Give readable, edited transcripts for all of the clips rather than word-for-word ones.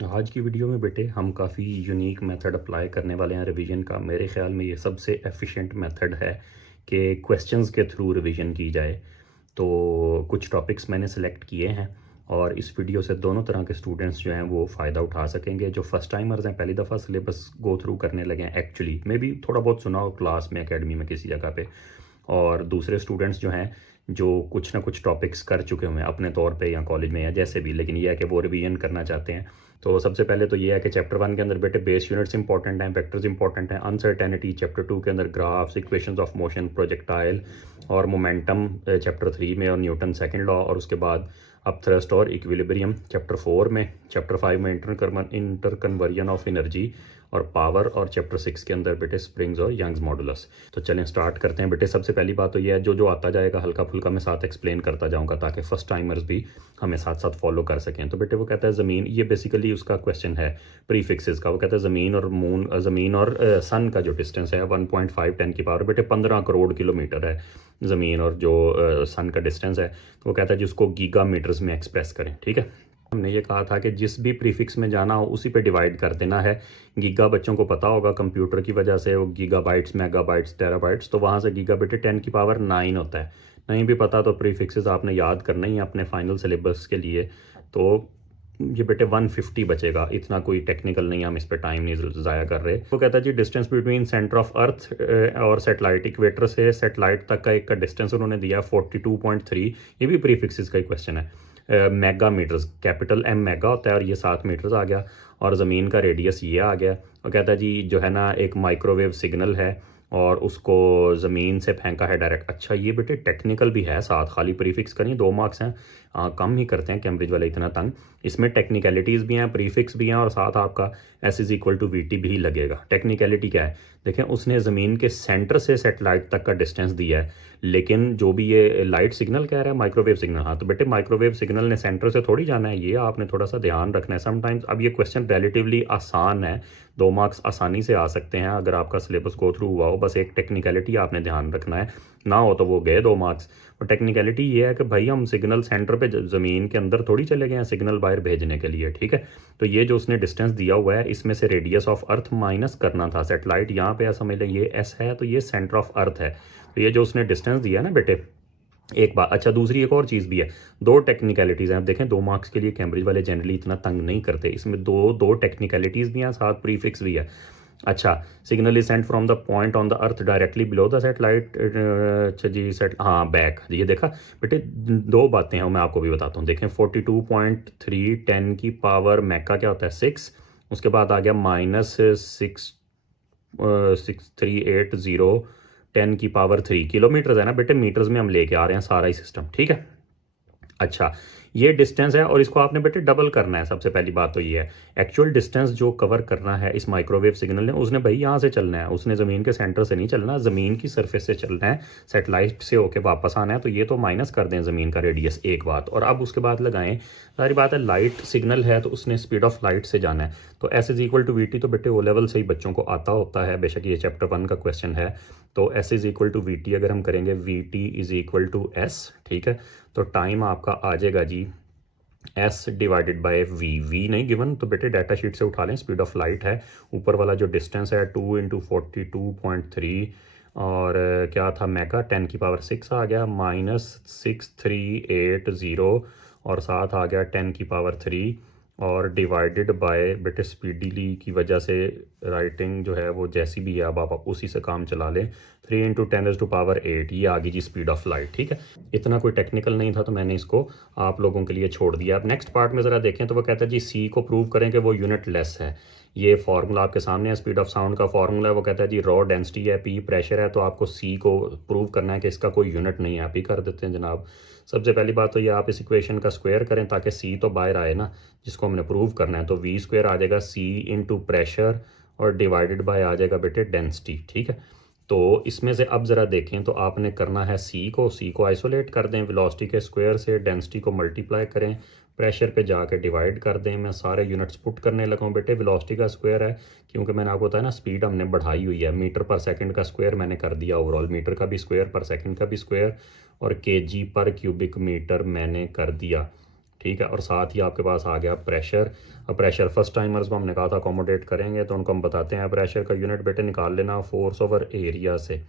आज की वीडियो में बेटे हम काफ़ी यूनिक मेथड अप्लाई करने वाले हैं रिवीजन का। मेरे ख्याल में ये सबसे एफिशिएंट मेथड है कि क्वेश्चंस के थ्रू रिवीजन की जाए। तो कुछ टॉपिक्स मैंने सेलेक्ट किए हैं और इस वीडियो से दोनों तरह के स्टूडेंट्स जो हैं वो फ़ायदा उठा सकेंगे। जो फर्स्ट टाइमर्स हैं, पहली दफ़ा सिलेबस गो थ्रू करने लगे हैं, एक्चुअली मे बी थोड़ा बहुत सुना हो क्लास में, एकेडमी में, किसी जगह पे। और दूसरे स्टूडेंट्स जो हैं जो कुछ ना कुछ टॉपिक्स कर चुके हुए हैं अपने तौर पे या कॉलेज में या जैसे भी, लेकिन ये है कि वो रिवीजन करना चाहते हैं। तो सबसे पहले तो ये है कि चैप्टर 1 के अंदर बेटे बेस यूनिट्स इंपॉर्टेंट हैं, वेक्टर्स इंपॉर्टेंट हैं, अनसर्टेनिटी। चैप्टर 2 के अंदर graphs, equations of motion, projectile और मोमेंटम चैप्टर 3 में, और न्यूटन सेकंड लॉ, और उसके बाद अब थ्रस्ट और इक्विलिब्रियम चैप्टर 4 में। चैप्टर 5 में इंटर कन्वर्जन ऑफ एनर्जी और पावर, और चैप्टर 6 के अंदर बेटे स्प्रिंग्स और यंग्स मॉडुलस। तो चलें स्टार्ट करते हैं बेटे। सबसे पहली बात तो ये है, जो जो आता जाएगा हल्का फुल्का मैं साथ एक्सप्लेन करता जाऊंगा ताकि फर्स्ट टाइमर्स भी हमें साथ साथ फॉलो कर सकें। तो बेटे वो कहता है ज़मीन, ये बेसिकली उसका क्वेश्चन है प्रीफिक्सेस का। वो कहता है ज़मीन और सन का जो डिस्टेंस है 1.5 10 की पावर बेटे 15 करोड़ किलोमीटर है ज़मीन, और जो सन का डिस्टेंस है तो वो कहता है जिसको गीगा मीटर्स में एक्सप्रेस करें। ठीक है, हमने ये कहा था कि जिस भी प्रीफिक्स में जाना हो उसी पे डिवाइड कर देना है। गीगा बच्चों को पता होगा कंप्यूटर की वजह से, वो गीगाबाइट्स, मेगाबाइट्स, टेराबाइट्स, तो वहाँ से गीगा बेटे 10 की पावर 9 होता है। नहीं भी पता तो प्रीफिक्सेस आपने याद करना ही है अपने फाइनल सिलेबस के लिए। तो ये बेटे 150 बचेगा, इतना कोई टेक्निकल नहीं, हम इस पर टाइम नहीं ज़ाया कर रहे। वो कहता है जी distance between centre of earth और सेटेलाइट, इक्वेटर से सेटेलाइट तक का एक का डिस्टेंस उन्होंने दिया 42.3। ये भी प्रीफिक्सेस का ही क्वेश्चन है। Mega meters, capital M mega होता है और ये 7 मीटर्स आ गया, और ज़मीन का रेडियस ये आ गया। और कहता है जी जो है ना एक माइक्रोवेव सिग्नल है और उसको ज़मीन से फेंका है डायरेक्ट। अच्छा ये बेटे टेक्निकल भी है साथ, खाली प्रीफिक्स का नहीं। 2 मार्क्स हैं, कम ही करते हैं कैम्ब्रिज वाले इतना तंग। इसमें टेक्निकलिटीज़ भी हैं, प्रीफिक्स भी हैं, और साथ आपका S is equal to V T भी लगेगा। टेक्निकलिटी क्या है, देखें उसने ज़मीन के सेंटर से सेटेलाइट तक का डिस्टेंस दिया है, लेकिन जो भी ये लाइट सिग्नल कह रहा है माइक्रोवेव सिग्नल, हाँ तो बेटे माइक्रोवेव सिग्नल ने सेंटर से थोड़ी जाना है, ये आपने थोड़ा सा ध्यान रखना है समटाइम्स। अब ये क्वेश्चन रिलेटिवली आसान है, 2 मार्क्स आसानी से आ सकते हैं अगर आपका सिलेबस गो थ्रू हुआ हो। बस एक टेक्निकलिटी आपने ध्यान रखना है, ना हो तो वो गए 2 मार्क्स। और टेक्निकलिटी ये है कि भाई हम सिग्नल सेंटर पे ज़मीन के अंदर थोड़ी चले गए हैं सिग्नल बाहर भेजने के लिए। ठीक है, तो ये जो उसने डिस्टेंस दिया हुआ है इसमें से रेडियस ऑफ अर्थ माइनस करना था। सेटेलाइट यहाँ पे समझ लें ये एस है, तो ये सेंटर ऑफ अर्थ है। तो ये जो उसने डिस्टेंस दिया है ना बेटे, एक बात। अच्छा दूसरी एक और चीज़ भी है, 2 टेक्निकलिटीज़ हैं। आप देखें 2 मार्क्स के लिए कैम्ब्रिज वाले जनरली इतना तंग नहीं करते, इसमें दो दो टेक्निकलिटीज़ भी हैं, साथ प्रीफिक्स भी है। अच्छा, signal is sent from the point on the earth directly below the satellite. अच्छा जी हाँ बैक, ये देखा बेटे। 2 बातें हैं मैं आपको भी बताता हूँ। देखें 42.3 10 की पावर मैका क्या होता है 6, उसके बाद आ गया -638 10 की पावर 3 किलोमीटर है ना बेटे, मीटर्स में हम लेके आ रहे हैं सारा ही सिस्टम। ठीक है, अच्छा ये डिस्टेंस है और इसको आपने बेटे डबल करना है। सबसे पहली बात तो ये है, एक्चुअल डिस्टेंस जो कवर करना है इस माइक्रोवेव सिग्नल ने, उसने भाई यहाँ से चलना है, उसने ज़मीन के सेंटर से नहीं चलना, ज़मीन की सरफेस से चलना है, सेटेलाइट से होके वापस आना है। तो ये तो माइनस कर दें ज़मीन का रेडियस, एक बात। और अब उसके बाद लगाएं, सारी बात है लाइट सिग्नल है तो उसने स्पीड ऑफ लाइट से जाना है। तो S is equal to V T, तो बेटे ओ लेवल से ही बच्चों को आता होता है, बेशक ये चैप्टर 1 का क्वेश्चन है। तो S is equal to V T अगर हम करेंगे, V T is equal to S. ठीक है, तो टाइम आपका आ जाएगा जी एस डिवाइडेड बाय वी नहीं गिवन तो बेटे डाटा शीट से उठा लें। स्पीड ऑफ लाइट है, ऊपर वाला जो डिस्टेंस है 2 × 42.3, और क्या था मेगा 10 की पावर 6 आ गया, -6380, और साथ आ गया 10 की पावर 3, और डिवाइडेड बाय बेटे स्पीडीली की वजह से राइटिंग जो है वो जैसी भी है अब आप उसी से काम चला लें। 3 × 10⁸ ये आ गई जी स्पीड ऑफ लाइट। ठीक है, इतना कोई टेक्निकल नहीं था तो मैंने इसको आप लोगों के लिए छोड़ दिया। अब नेक्स्ट पार्ट में ज़रा देखें तो वो कहता है जी सी को प्रूव करें कि वो यूनिट लेस है। ये फार्मूला आपके सामने है, स्पीड ऑफ साउंड का फार्मूला है। वो कहता है जी रॉ डेंसिटी है, पी प्रेशर है, तो आपको सी को प्रूव करना है कि इसका कोई यूनिट नहीं है। आप ही कर देते हैं जनाब। सबसे पहली बात तो ये आप इस इक्वेशन का स्क्वायर करें ताकि सी तो बाहर आए ना, जिसको हमने प्रूव करना है। तो वी स्क्वायर आ जाएगा सी इंटू प्रेशर और डिवाइडेड बाय आ जाएगा बेटे डेंसिटी। ठीक है, तो इसमें से अब ज़रा देखें तो आपने करना है सी को आइसोलेट कर दें, वेलोसिटी के स्क्वायर से डेंसिटी को मल्टीप्लाई करें, प्रेशर पे जाके डिवाइड कर दें। मैं सारे यूनिट्स पुट करने लगा हूँ बेटे। वेलोसिटी का स्क्वायर है क्योंकि मैंने आपको बताया ना स्पीड हमने बढ़ाई हुई है, मीटर पर सेकंड का स्क्वायर मैंने कर दिया ओवरऑल, मीटर का भी स्क्वायर, पर सेकंड का भी स्क्वायर, और केजी पर क्यूबिक मीटर मैंने कर दिया। ठीक है। और साथ ही आपके पास आ गया प्रेशर। अब प्रेशर फर्स्ट टाइमर्स को हमने कहा था अकोमोडेट करेंगे, तो उनको हम बताते हैं प्रेशर का यूनिट बेटे निकाल लेना फोर्स ओवर एरिया से,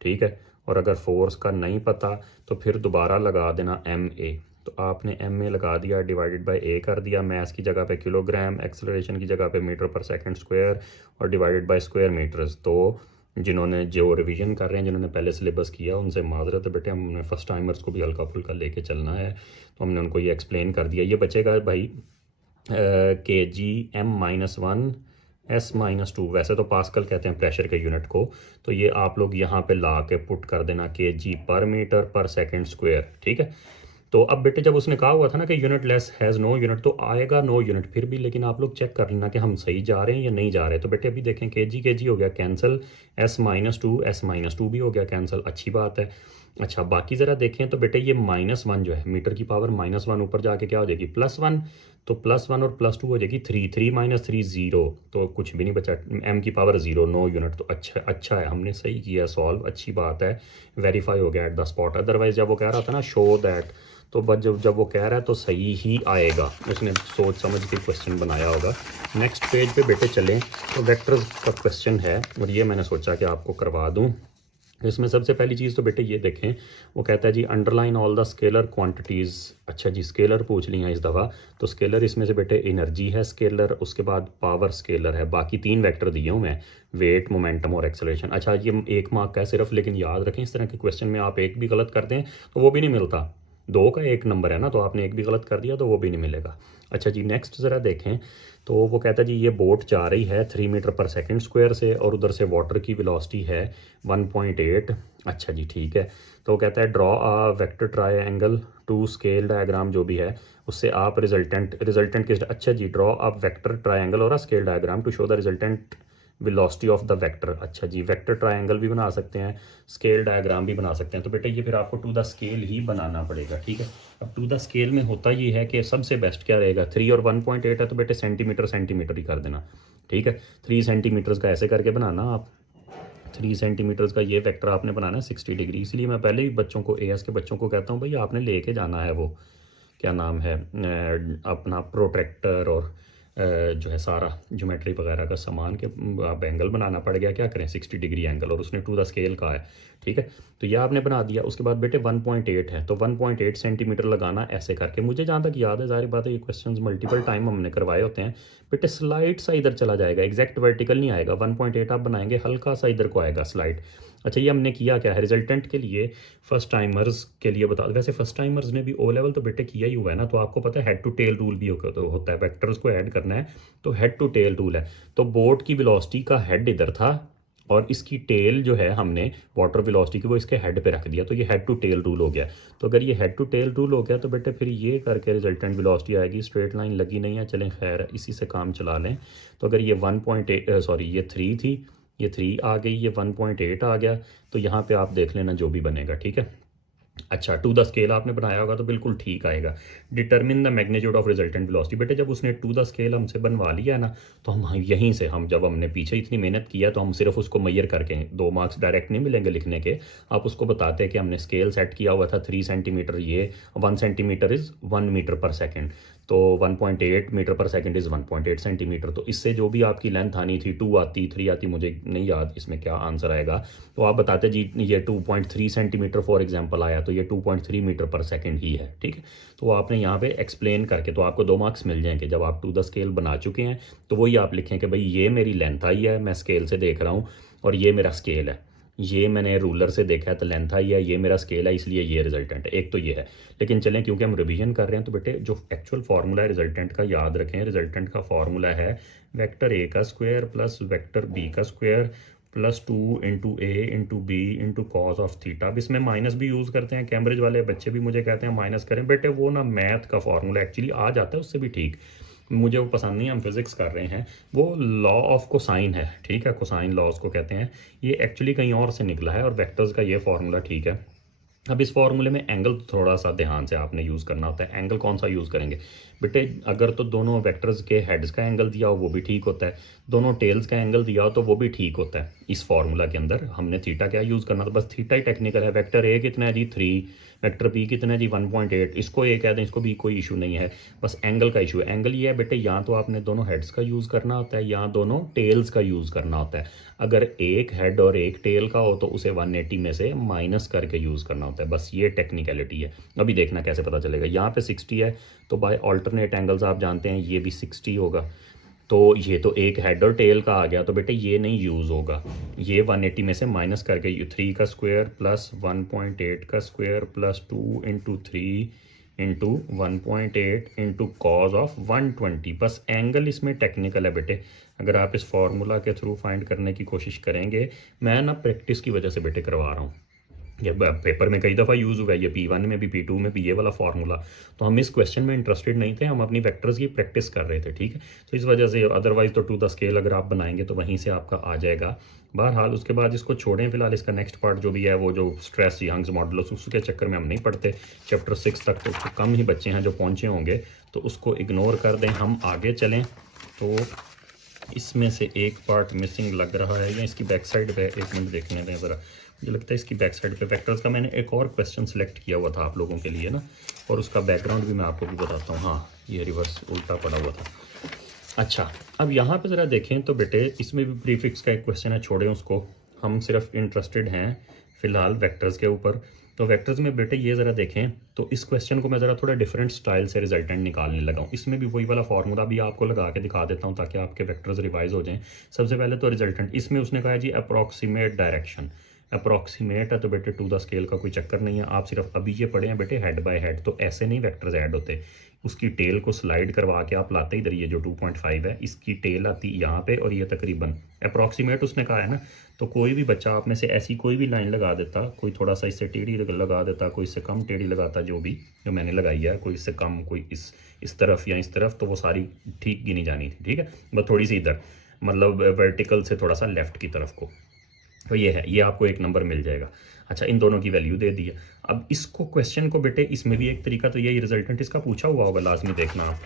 ठीक है। और अगर फोर्स का नहीं पता तो फिर दोबारा लगा देना MA। तो आपने MA लगा दिया, डिवाइडेड बाय A कर दिया, मैस की जगह पे किलोग्राम, एक्सेलरेशन की जगह पे मीटर पर सेकंड स्क्वायर, और डिवाइडेड बाय स्क्वायर मीटर्स। तो जिन्होंने जो रिवीजन कर रहे हैं, जिन्होंने पहले सिलेबस किया, उनसे माजरत है बेटे, हमने फर्स्ट टाइमर्स को भी हल्का फुल्का लेके चलना है, तो हमने उनको ये एक्सप्लेन कर दिया। ये बचेगा भाई kg m-1 s-2, वैसे तो पास्कल कहते हैं प्रेशर के यूनिट को, तो ये आप लोग यहाँ पे ला के पुट कर देना kg पर मीटर पर सेकंड स्क्वायर, ठीक है। तो अब बेटे जब उसने कहा हुआ था ना कि unit less has no unit, तो आएगा नो यूनिट फिर भी, लेकिन आप लोग चेक कर लेना कि हम सही जा रहे हैं या नहीं जा रहे। तो बेटे अभी देखें kg हो गया कैंसिल, s-2 भी हो गया कैंसिल, अच्छी बात है। अच्छा बाकी ज़रा देखें तो बेटे ये -1 जो है, मीटर की पावर -1 ऊपर जाके क्या हो जाएगी +1, तो +1 और +2 हो जाएगी 3, 3 - 3 0, तो कुछ भी नहीं बचा, m की पावर 0, नो यूनिट। तो अच्छा है, हमने सही किया सॉल्व, अच्छी बात है, वेरीफाई हो गया एट द स्पॉट। अदरवाइज जब वो कह रहा था ना शो दैट, तो बस जब वो कह रहा है तो सही ही आएगा, उसने सोच समझ के क्वेश्चन बनाया होगा। नेक्स्ट पेज पे बेटे चलें, तो वेक्टर्स का क्वेश्चन है, और ये मैंने सोचा कि आपको करवा दूं। इसमें सबसे पहली चीज़ तो बेटे ये देखें, वो कहता है जी underline all the scalar quantities. अच्छा जी स्केलर पूछ ली हैं इस दफ़ा, तो स्केलर इसमें से बेटे एनर्जी है स्केलर, उसके बाद पावर स्केलर है, बाकी 3 वेक्टर दिए हुए हैं, वेट, मोमेंटम और एक्सेलरेशन। अच्छा ये 1 मार्क का है सिर्फ, लेकिन याद रखें इस तरह के क्वेश्चन में आप एक भी गलत कर दें तो वो भी नहीं मिलता, 2 का 1 नंबर है ना, तो आपने एक भी गलत कर दिया तो वो भी नहीं मिलेगा। अच्छा जी नेक्स्ट ज़रा देखें, तो वो कहता है जी ये बोट जा रही है 3 मीटर पर सेकंड स्क्वायर से, और उधर से वाटर की वेलोसिटी है 1.8। अच्छा जी ठीक है। तो वो कहता है draw a vector triangle to scale diagram, जो भी है उससे आप रिजल्टेंट किस, अच्छा जी ड्रॉ अ वेक्टर ट्रायंगल और a scale diagram to show the resultant velocity of the vector. अच्छा जी वेक्टर ट्रायंगल भी बना सकते हैं, स्केल डायग्राम भी बना सकते हैं, तो बेटे ये फिर आपको टू द स्केल ही बनाना पड़ेगा, ठीक है। अब टू द स्केल में होता ये है कि सबसे बेस्ट क्या रहेगा, 3 और 1.8 है तो बेटे सेंटीमीटर ही कर देना, ठीक है। 3 सेंटीमीटर्स का ऐसे करके बनाना आप, 3 सेंटीमीटर्स का ये वेक्टर आपने बनाना है 60 डिग्री। इसलिए मैं पहले ही बच्चों को, AS के बच्चों को कहता हूँ भाई आपने लेके जाना है वो क्या नाम है अपना प्रोट्रैक्टर और जो है सारा ज्योमेट्री वगैरह का सामान के, आप एंगल बनाना पड़ गया, क्या करें 60 डिग्री एंगल, और उसने टू द स्केल का है, ठीक है। तो यह आपने बना दिया। उसके बाद बेटे 1.8 है, तो 1.8 सेंटीमीटर लगाना ऐसे करके, मुझे जहाँ तक याद है, जाहिर बात है ये क्वेश्चंस मल्टीपल टाइम हमने करवाए होते हैं बेटे, स्लाइड सा इधर चला जाएगा, एग्जैक्ट वर्टिकल नहीं आएगा, 1.8 आप बनाएंगे हल्का सा इधर को आएगा स्लाइड। अच्छा ये हमने किया क्या है, रिजल्टेंट के लिए फर्स्ट टाइमर्स के लिए बता, वैसे फर्स्ट टाइमर्स ने भी O लेवल तो बेटे किया ही हुआ है ना, तो आपको पता है हेड टू टेल रूल भी होता है, वेक्टर्स को ऐड करना है तो हेड टू टेल रूल है। तो बोट की वेलोसिटी का हेड इधर था, और इसकी टेल जो है हमने वाटर वेलोसिटी की वो इसके हेड पे रख दिया, तो ये हेड टू टेल रूल हो गया। तो अगर ये हेड टू टेल रूल हो गया तो बेटे फिर ये करके रिजल्टेंट वेलोसिटी आएगी, स्ट्रेट लाइन लगी नहीं है, चलें खैर इसी से काम चला लें। तो अगर ये 1.8 सॉरी ये 3 थी, ये 3 आ गई, ये 1.8 आ गया, तो यहाँ पे आप देख लेना जो भी बनेगा, ठीक है। अच्छा टू द स्केल आपने बनाया होगा तो बिल्कुल ठीक आएगा। Determine the magnitude of resultant velocity, बेटे जब उसने टू द स्केल हमसे बनवा लिया है ना, तो हम यहीं से, हम जब हमने पीछे इतनी मेहनत किया तो हम सिर्फ उसको मैयर करके, 2 मार्क्स डायरेक्ट नहीं मिलेंगे लिखने के, आप उसको बताते हैं कि हमने स्केल सेट किया हुआ था 3 सेंटीमीटर, ये 1 सेंटीमीटर इज़ 1 मीटर पर सेकेंड, तो 1.8 मीटर पर सेकंड इज़ 1.8 सेंटीमीटर। तो इससे जो भी आपकी लेंथ आनी थी, 2 आती, 3 आती, मुझे नहीं याद इसमें क्या आंसर आएगा, तो आप बताते जी ये 2.3 सेंटीमीटर फॉर एग्जांपल आया, तो ये 2.3 मीटर पर सेकंड ही है, ठीक है। तो आपने यहाँ पे एक्सप्लेन करके, तो आपको 2 मार्क्स मिल जाएंगे जब आप टू द स्केल बना चुके हैं। तो वही आप लिखें कि भाई ये मेरी लेंथ आई है, मैं स्केल से देख रहा हूँ, और ये मेरा स्केल है, ये मैंने रूलर से देखा है तो लेंथ आई है, ये मेरा स्केल है, इसलिए ये रिजल्टेंट है। एक तो ये है, लेकिन चलें क्योंकि हम रिवीजन कर रहे हैं तो बेटे जो एक्चुअल फार्मूला है रिजल्टेंट का याद रखें। रिजल्टेंट का फार्मूला है वेक्टर A का स्क्वायर प्लस वेक्टर B का square plus 2 into A into B into cos of theta. अब इसमें माइनस भी यूज़ करते हैं, कैम्ब्रिज वाले बच्चे भी मुझे कहते हैं माइनस करें, बेटे वो ना मैथ का फार्मूला एक्चुअली आ जाता है उससे भी ठीक, मुझे वो पसंद नहीं, हम फिजिक्स कर रहे हैं, वो लॉ ऑफ कोसाइन है, ठीक है, कोसाइन लॉ उसको कहते हैं, ये एक्चुअली कहीं और से निकला है, और वेक्टर्स का ये फार्मूला ठीक है। अब इस फार्मूले में एंगल थोड़ा सा ध्यान से आपने यूज़ करना होता है। एंगल कौन सा यूज़ करेंगे बेटे, अगर तो दोनों वेक्टर्स के हेड्स का एंगल दिया हो वो भी ठीक होता है, दोनों टेल्स का एंगल दिया हो तो वो भी ठीक होता है। इस फार्मूला के अंदर हमने थीटा क्या यूज़ करना, तो बस थीटा ही टेक्निकल है। वेक्टर A कितना है जी 3, वेक्टर पी कितना है जी 1.8, इसको ए कह दें, इसको बी, कोई इशू नहीं है, बस एंगल का इशू है। एंगल ये है बेटे, या तो आपने दोनों हेड्स का यूज़ करना होता है या दोनों टेल्स का यूज़ करना होता है। अगर एक हेड और एक टेल का हो तो उसे 180 में से माइनस करके यूज़ करना होता है, बस ये टेक्निकलिटी है। अभी देखना कैसे पता चलेगा। यहाँ पे 60 है तो बाय ऑल्टरनेट एंगल्स आप जानते हैं ये भी 60 होगा, तो ये तो एक हेड और टेल का आ गया, तो बेटे ये नहीं यूज़ होगा। ये 180 में से माइनस करके 3 का स्क्वायर प्लस 1.8 का square plus 2 into 3 into 1.8 into cos of 120। बस एंगल इसमें टेक्निकल है बेटे, अगर आप इस फार्मूला के थ्रू फाइंड करने की कोशिश करेंगे, मैं ना प्रैक्टिस की वजह से बेटे करवा रहा हूँ, ये पेपर में कई दफ़ा यूज़ हुआ है, ये P1 में भी P2 में भी ये वाला फार्मूला। तो हम इस क्वेश्चन में इंटरेस्टेड नहीं थे, हम अपनी वेक्टर्स की प्रैक्टिस कर रहे थे, ठीक है। तो इस वजह से, अदरवाइज तो टू द स्केल अगर आप बनाएंगे तो वहीं से आपका आ जाएगा। बहरहाल उसके बाद इसको छोड़ें फिलहाल, इसका नेक्स्ट पार्ट जो भी है वो जो स्ट्रेस यंग्स मॉडुलस, उसके चक्कर में हम नहीं पढ़ते। चैप्टर 6 तक तो कम ही बच्चे हैं जो पहुँचे होंगे, तो उसको इग्नोर कर दें, हम आगे चलें। तो इसमें से एक पार्ट मिसिंग लग रहा है, या इसकी बैक साइड पे, एक मिनट देखने दें ज़रा, मुझे लगता है इसकी बैक साइड पे वेक्टर्स का मैंने एक और क्वेश्चन सेलेक्ट किया हुआ था आप लोगों के लिए ना, और उसका बैकग्राउंड भी मैं आपको भी बताता हूँ। हाँ, ये रिवर्स उल्टा पड़ा हुआ था। अच्छा, अब यहाँ पे ज़रा देखें तो बेटे इसमें भी प्रीफिक्स का एक क्वेश्चन है, छोड़ें उसको, हम सिर्फ इंटरेस्टेड हैं फ़िलहाल वेक्टर्स के ऊपर। तो वेक्टर्स में बेटे ये ज़रा देखें, तो इस क्वेश्चन को मैं ज़रा थोड़ा डिफरेंट स्टाइल से रिजल्टेंट निकालने लगा हूँ। इसमें भी वही वाला फार्मूला भी आपको लगा के दिखा देता हूँ ताकि आपके वेक्टर्स रिवाइज हो जाएं। सबसे पहले तो रिजल्टेंट, इसमें उसने कहा है जी अप्रॉक्सीमेट डायरेक्शन, अप्रॉक्सीमेट है तो बेटे टू द स्केल का कोई चक्कर नहीं है, आप सिर्फ अभी ये पढ़े हैं बेटे हेड बाय हेड, तो ऐसे नहीं वेक्टर्स ऐड होते। उसकी टेल को स्लाइड करवा के आप लाते इधर, ये जो 2.5 है इसकी टेल आती यहाँ पे, और ये तकरीबन अप्रॉक्सीमेट उसने कहा है ना। तो कोई भी बच्चा आप में से ऐसी कोई भी लाइन लगा देता, कोई थोड़ा सा इससे टेढ़ी लगा देता, कोई इससे कम टेढ़ी लगाता, जो भी जो मैंने लगाई है, कोई इससे कम, कोई इस तरफ या इस तरफ, तो वो सारी ठीक गिनी जानी थी, ठीक है। बस थोड़ी सी इधर, मतलब वर्टिकल से थोड़ा सा लेफ्ट की तरफ को, तो ये है, ये आपको एक नंबर मिल जाएगा। अच्छा, इन दोनों की वैल्यू दे दी है। अब इसको क्वेश्चन को बेटे, इसमें भी एक तरीका तो यही, रिजल्टेंट इसका पूछा हुआ होगा, लाजमी देखना आप,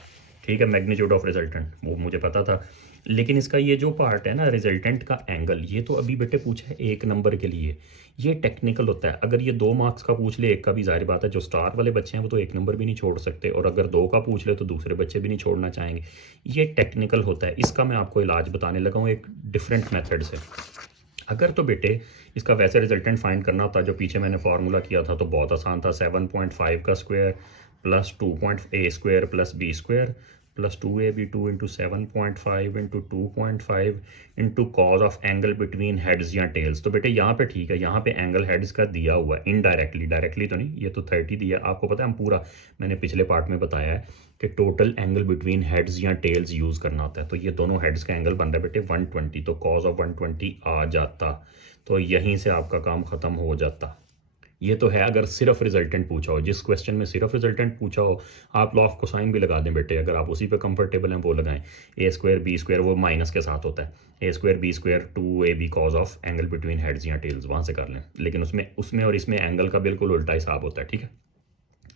ठीक है। मैग्नीट्यूड ऑफ रिजल्टेंट वो मुझे पता था, लेकिन इसका ये जो पार्ट है ना रिजल्टेंट का एंगल, ये तो अभी बेटे पूछा है एक नंबर के लिए, ये टेक्निकल होता है। अगर ये 2 मार्क्स का पूछ ले, एक का भी जाहिर बात है, जो स्टार वाले बच्चे हैं वो तो एक नंबर भी नहीं छोड़ सकते, और अगर 2 का पूछ ले तो दूसरे बच्चे भी नहीं छोड़ना चाहेंगे। ये टेक्निकल होता है, इसका मैं आपको इलाज बताने लगा हूँ एक डिफरेंट मेथड से। अगर तो बेटे इसका वैसे रिजल्टेंट फाइंड करना होता, जो पीछे मैंने फार्मूला किया था, तो बहुत आसान था। 7.5 का square plus 2.a square plus B square plus 2ab2 into 7.5 into 2.5 into cos of angle between heads या टेल्स। तो बेटे यहाँ पे ठीक है, यहाँ पे एंगल हेड्स का दिया हुआ है इनडायरेक्टली, डायरेक्टली तो नहीं, ये तो 30 दिया है। आपको पता है हम पूरा, मैंने पिछले पार्ट में बताया है कि टोटल एंगल बिटवीन हेड्स या टेल्स यूज़ करना होता है। तो ये दोनों हेड्स का एंगल बन रहा है बेटे 120, तो कॉज ऑफ 120 आ जाता, तो यहीं से आपका काम ख़त्म हो जाता। ये तो है अगर सिर्फ रिजल्टेंट पूछा हो, जिस क्वेश्चन में सिर्फ रिजल्टेंट पूछा हो, आप लॉ ऑफ कोसाइन भी लगा दें बेटे, अगर आप उसी पे कंफर्टेबल हैं वो लगाएं। ए स्क्वायर बी स्क्वायर, वो माइनस के साथ होता है, A square B square 2ab cos of angle between heads या टेल्स, वहाँ से कर लें। लेकिन उसमें उसमें और इसमें एंगल का बिल्कुल उल्टा हिसाब होता है, ठीक है।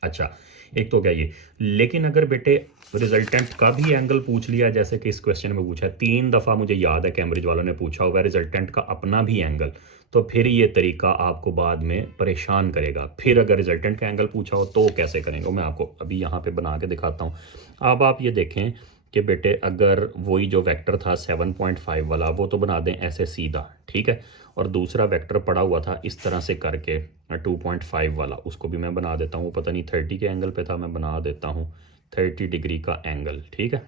अच्छा, एक तो क्या ये, लेकिन अगर बेटे रिजल्टेंट का भी एंगल पूछ लिया, जैसे कि इस क्वेश्चन में पूछा है, 3 दफ़ा मुझे याद है कैम्ब्रिज वालों ने पूछा हुआ है रिजल्टेंट का अपना भी एंगल, तो फिर ये तरीका आपको बाद में परेशान करेगा। फिर अगर रिजल्टेंट का एंगल पूछा हो तो कैसे करेंगे, मैं आपको अभी यहाँ पे बना के दिखाता हूँ। अब आप ये देखें कि बेटे अगर वही जो वेक्टर था 7.5 वाला, वो तो बना दें ऐसे सीधा, ठीक है। और दूसरा वेक्टर पड़ा हुआ था इस तरह से करके 2.5 वाला, उसको भी मैं बना देता हूँ, पता नहीं 30 के एंगल पे था, मैं बना देता हूँ 30 डिग्री का एंगल, ठीक है।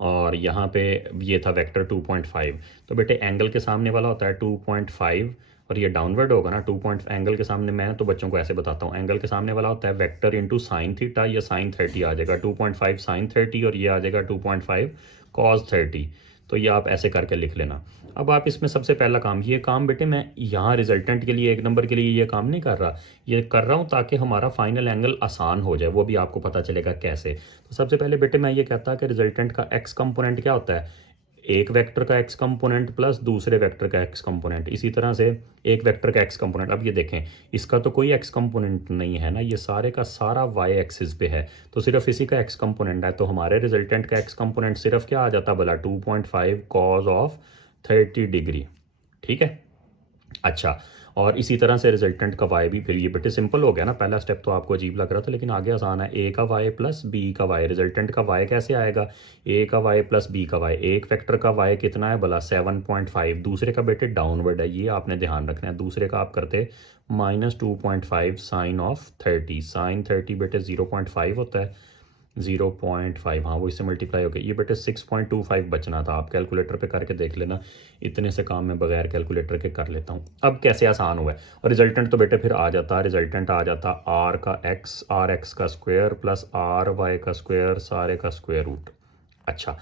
और यहाँ पे ये था वेक्टर 2.5, तो बेटे एंगल के सामने वाला होता है 2.5, और ये डाउनवर्ड होगा ना 2 पॉइंट, एंगल के सामने, मैं तो बच्चों को ऐसे बताता हूँ, एंगल के सामने वाला होता है वेक्टर इंटू साइन थीटा, या साइन 30 आ जाएगा 2.5 साइन 30, और ये आ जाएगा 2.5 कॉस 30। तो ये आप ऐसे करके लिख लेना। अब आप इसमें सबसे पहला काम, ये काम बेटे मैं यहाँ रिजल्टेंट के लिए, एक नंबर के लिए ये काम नहीं कर रहा, ये कर रहा हूँ ताकि हमारा फाइनल एंगल आसान हो जाए, वो भी आपको पता चलेगा कैसे। तो सबसे पहले बेटे मैं ये कहता कि रिजल्टेंट का एक्स कंपोनेंट क्या होता है, एक वेक्टर का एक्स कंपोनेंट प्लस दूसरे वेक्टर का एक्स कंपोनेंट, इसी तरह से एक वेक्टर का एक्स कंपोनेंट। अब ये देखें इसका तो कोई एक्स कंपोनेंट नहीं है ना, ये सारे का सारा वाई एक्सिस पे है, तो सिर्फ इसी का एक्स कंपोनेंट है, तो हमारे रिजल्टेंट का एक्स कंपोनेंट सिर्फ क्या आ जाता भला 2.5 कॉज ऑफ 30 डिग्री, ठीक है। अच्छा, और इसी तरह से रिजल्टेंट का वाई भी, फिर ये बेटे सिंपल हो गया ना, पहला स्टेप तो आपको अजीब लग रहा था लेकिन आगे आसान है। ए का वाई प्लस बी का वाई, रिजल्टेंट का वाई कैसे आएगा, ए का वाई प्लस बी का वाई, एक फैक्टर का वाई कितना है भला 7.5, दूसरे का बेटे डाउनवर्ड है, ये आपने ध्यान रखना है। दूसरे का आप करते -2.5 साइन ऑफ 30, साइन 30 बेटे 0.5 होता है, 0.5, हाँ वो इससे मल्टीप्लाई हो गया, ये बेटे 6.25 बचना था। आप कैलकुलेटर पे करके देख लेना, इतने से काम मैं बगैर कैलकुलेटर के कर लेता हूँ। अब कैसे आसान हुआ है, और रिजल्टेंट तो बेटे फिर आ जाता, रिजल्टेंट आ जाता आर का एक्स, आर एक्स का स्क्वायर प्लस आर वाई का स्क्वायर, सारे का स्क्वायर रूट। अच्छा,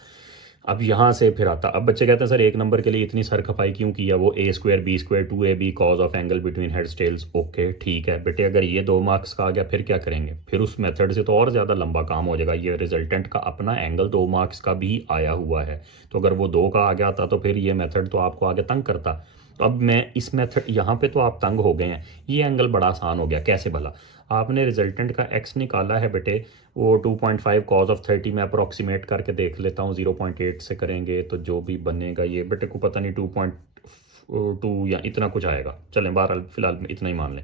अब यहाँ से फिर आता, अब बच्चे कहते हैं सर एक नंबर के लिए इतनी सर खपाई क्यों किया, वो A square B square 2ab cos of angle between heads tails. Okay ठीक है बेटे, अगर ये 2 मार्क्स का आ गया फिर क्या करेंगे, फिर उस मेथड से तो और ज़्यादा लंबा काम हो जाएगा। ये रिजल्टेंट का अपना एंगल 2 मार्क्स का भी आया हुआ है, तो अगर वो 2 का आ गया था तो फिर ये मेथड तो आपको आगे तंग करता। तो अब मैं इस मेथड, यहाँ पे तो आप तंग हो गए हैं, ये एंगल बड़ा आसान हो गया। कैसे भला, आपने रिजल्टेंट का एक्स निकाला है बेटे, वो 2.5 कॉज ऑफ 30 में अप्रॉक्सीमेट करके देख लेता हूँ, 0.8 से करेंगे तो जो भी बनेगा ये बेटे को पता नहीं 2.2 या इतना कुछ आएगा, चलें बहरहाल फिलहाल इतना ही मान लें।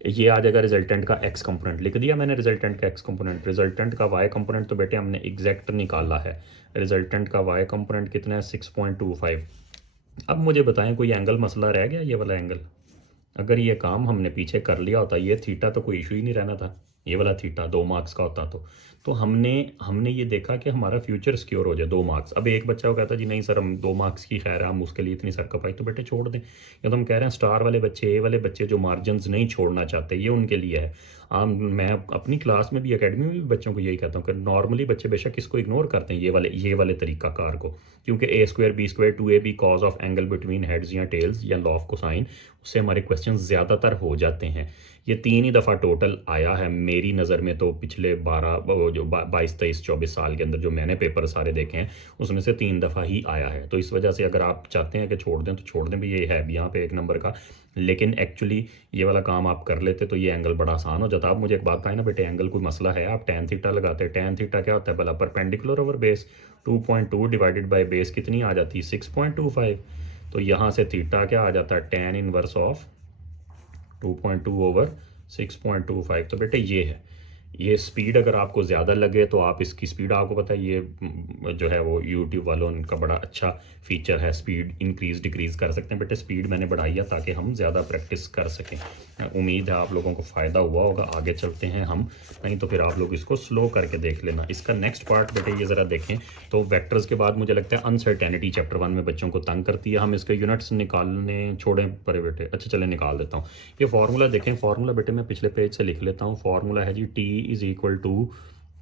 ये आ जाएगा रिजल्टेंट का एक्स कंपोनेंट, लिख दिया मैंने रिजल्टेंट का एक्स कंपोनेंट। रिजल्टेंट का वाई कंपोनेंट तो बेटे हमने एग्जैक्ट निकाला है, रिजल्टेंट का वाई कंपोनेंट कितना है 6.25। अब मुझे बताएं कोई एंगल मसला रह गया, ये वाला एंगल अगर ये काम हमने पीछे कर लिया होता, ये थीटा तो कोई इशू ही नहीं रहना था, ये वाला थीटा 2 मार्क्स का होता तो हमने ये देखा कि हमारा फ्यूचर सिक्योर हो जाए 2 मार्क्स। अब एक बच्चा को कहता जी नहीं सर हम 2 मार्क्स की खैर है, हम उसके लिए इतनी सर खपाई, तो बेटे छोड़ दें। या तो हम कह रहे हैं स्टार वाले बच्चे, ए वाले बच्चे जो मार्जिन नहीं छोड़ना चाहते, ये उनके लिए है। मैं अपनी क्लास में भी, अकेडमी में भी बच्चों को यही कहता हूँ कि नॉर्मली बच्चे बेशक इसको इग्नोर करते हैं, ये वाले तरीका कार को, क्योंकि A square B square 2ab cos of angle between heads या टेल्स या लॉ ऑफ कोसाइन, उससे हमारे क्वेश्चन ज़्यादातर हो जाते हैं। ये 3 ही दफ़ा टोटल आया है मेरी नज़र में, तो पिछले 22 23 24 साल के अंदर जो मैंने पेपर सारे देखे हैं उसमें से 3 दफ़ा ही आया है। तो इस वजह से अगर आप चाहते हैं कि छोड़ दें तो छोड़ दें भी, ये है भी यहाँ पे 1 नंबर का, लेकिन एक्चुअली ये वाला काम आप कर लेते तो ये एंगल बड़ा आसान हो जाता। आप मुझे एक बात बताएं ना बेटे, एंगल कोई मसला है, आप tan थीटा लगाते हैं, tan थीटा क्या होता है भला, perpendicular over base, 2.2 divided by base कितनी आ जाती है 6.25, तो यहाँ से थीटा क्या आ जाता है tan इनवर्स ऑफ 2.2 ओवर 6.25। तो बेटे ये है, ये स्पीड अगर आपको ज़्यादा लगे तो आप इसकी स्पीड, आपको पता है ये जो है वो यूट्यूब वालों का बड़ा अच्छा फीचर है, स्पीड इंक्रीज़ डिक्रीज़ कर सकते हैं। बेटे स्पीड मैंने बढ़ाई है ताकि हम ज़्यादा प्रैक्टिस कर सकें। उम्मीद है आप लोगों को फ़ायदा हुआ होगा। आगे चलते हैं हम, नहीं तो फिर आप लोग इसको स्लो करके देख लेना। इसका नेक्स्ट पार्ट बेटे ये ज़रा देखें, तो वेक्टर्स के बाद मुझे लगता है अनसर्टेनिटी चैप्टर 1 में बच्चों को तंग करती है। हम इसके यूनिट्स निकालने छोड़ें परे बेटे, अच्छा चले निकाल देता हूँ। ये फार्मूला देखें, फार्मूला बेटे मैं पिछले पेज से लिख लेता हूँ। फार्मूला है जी T इज़ इक्वल टू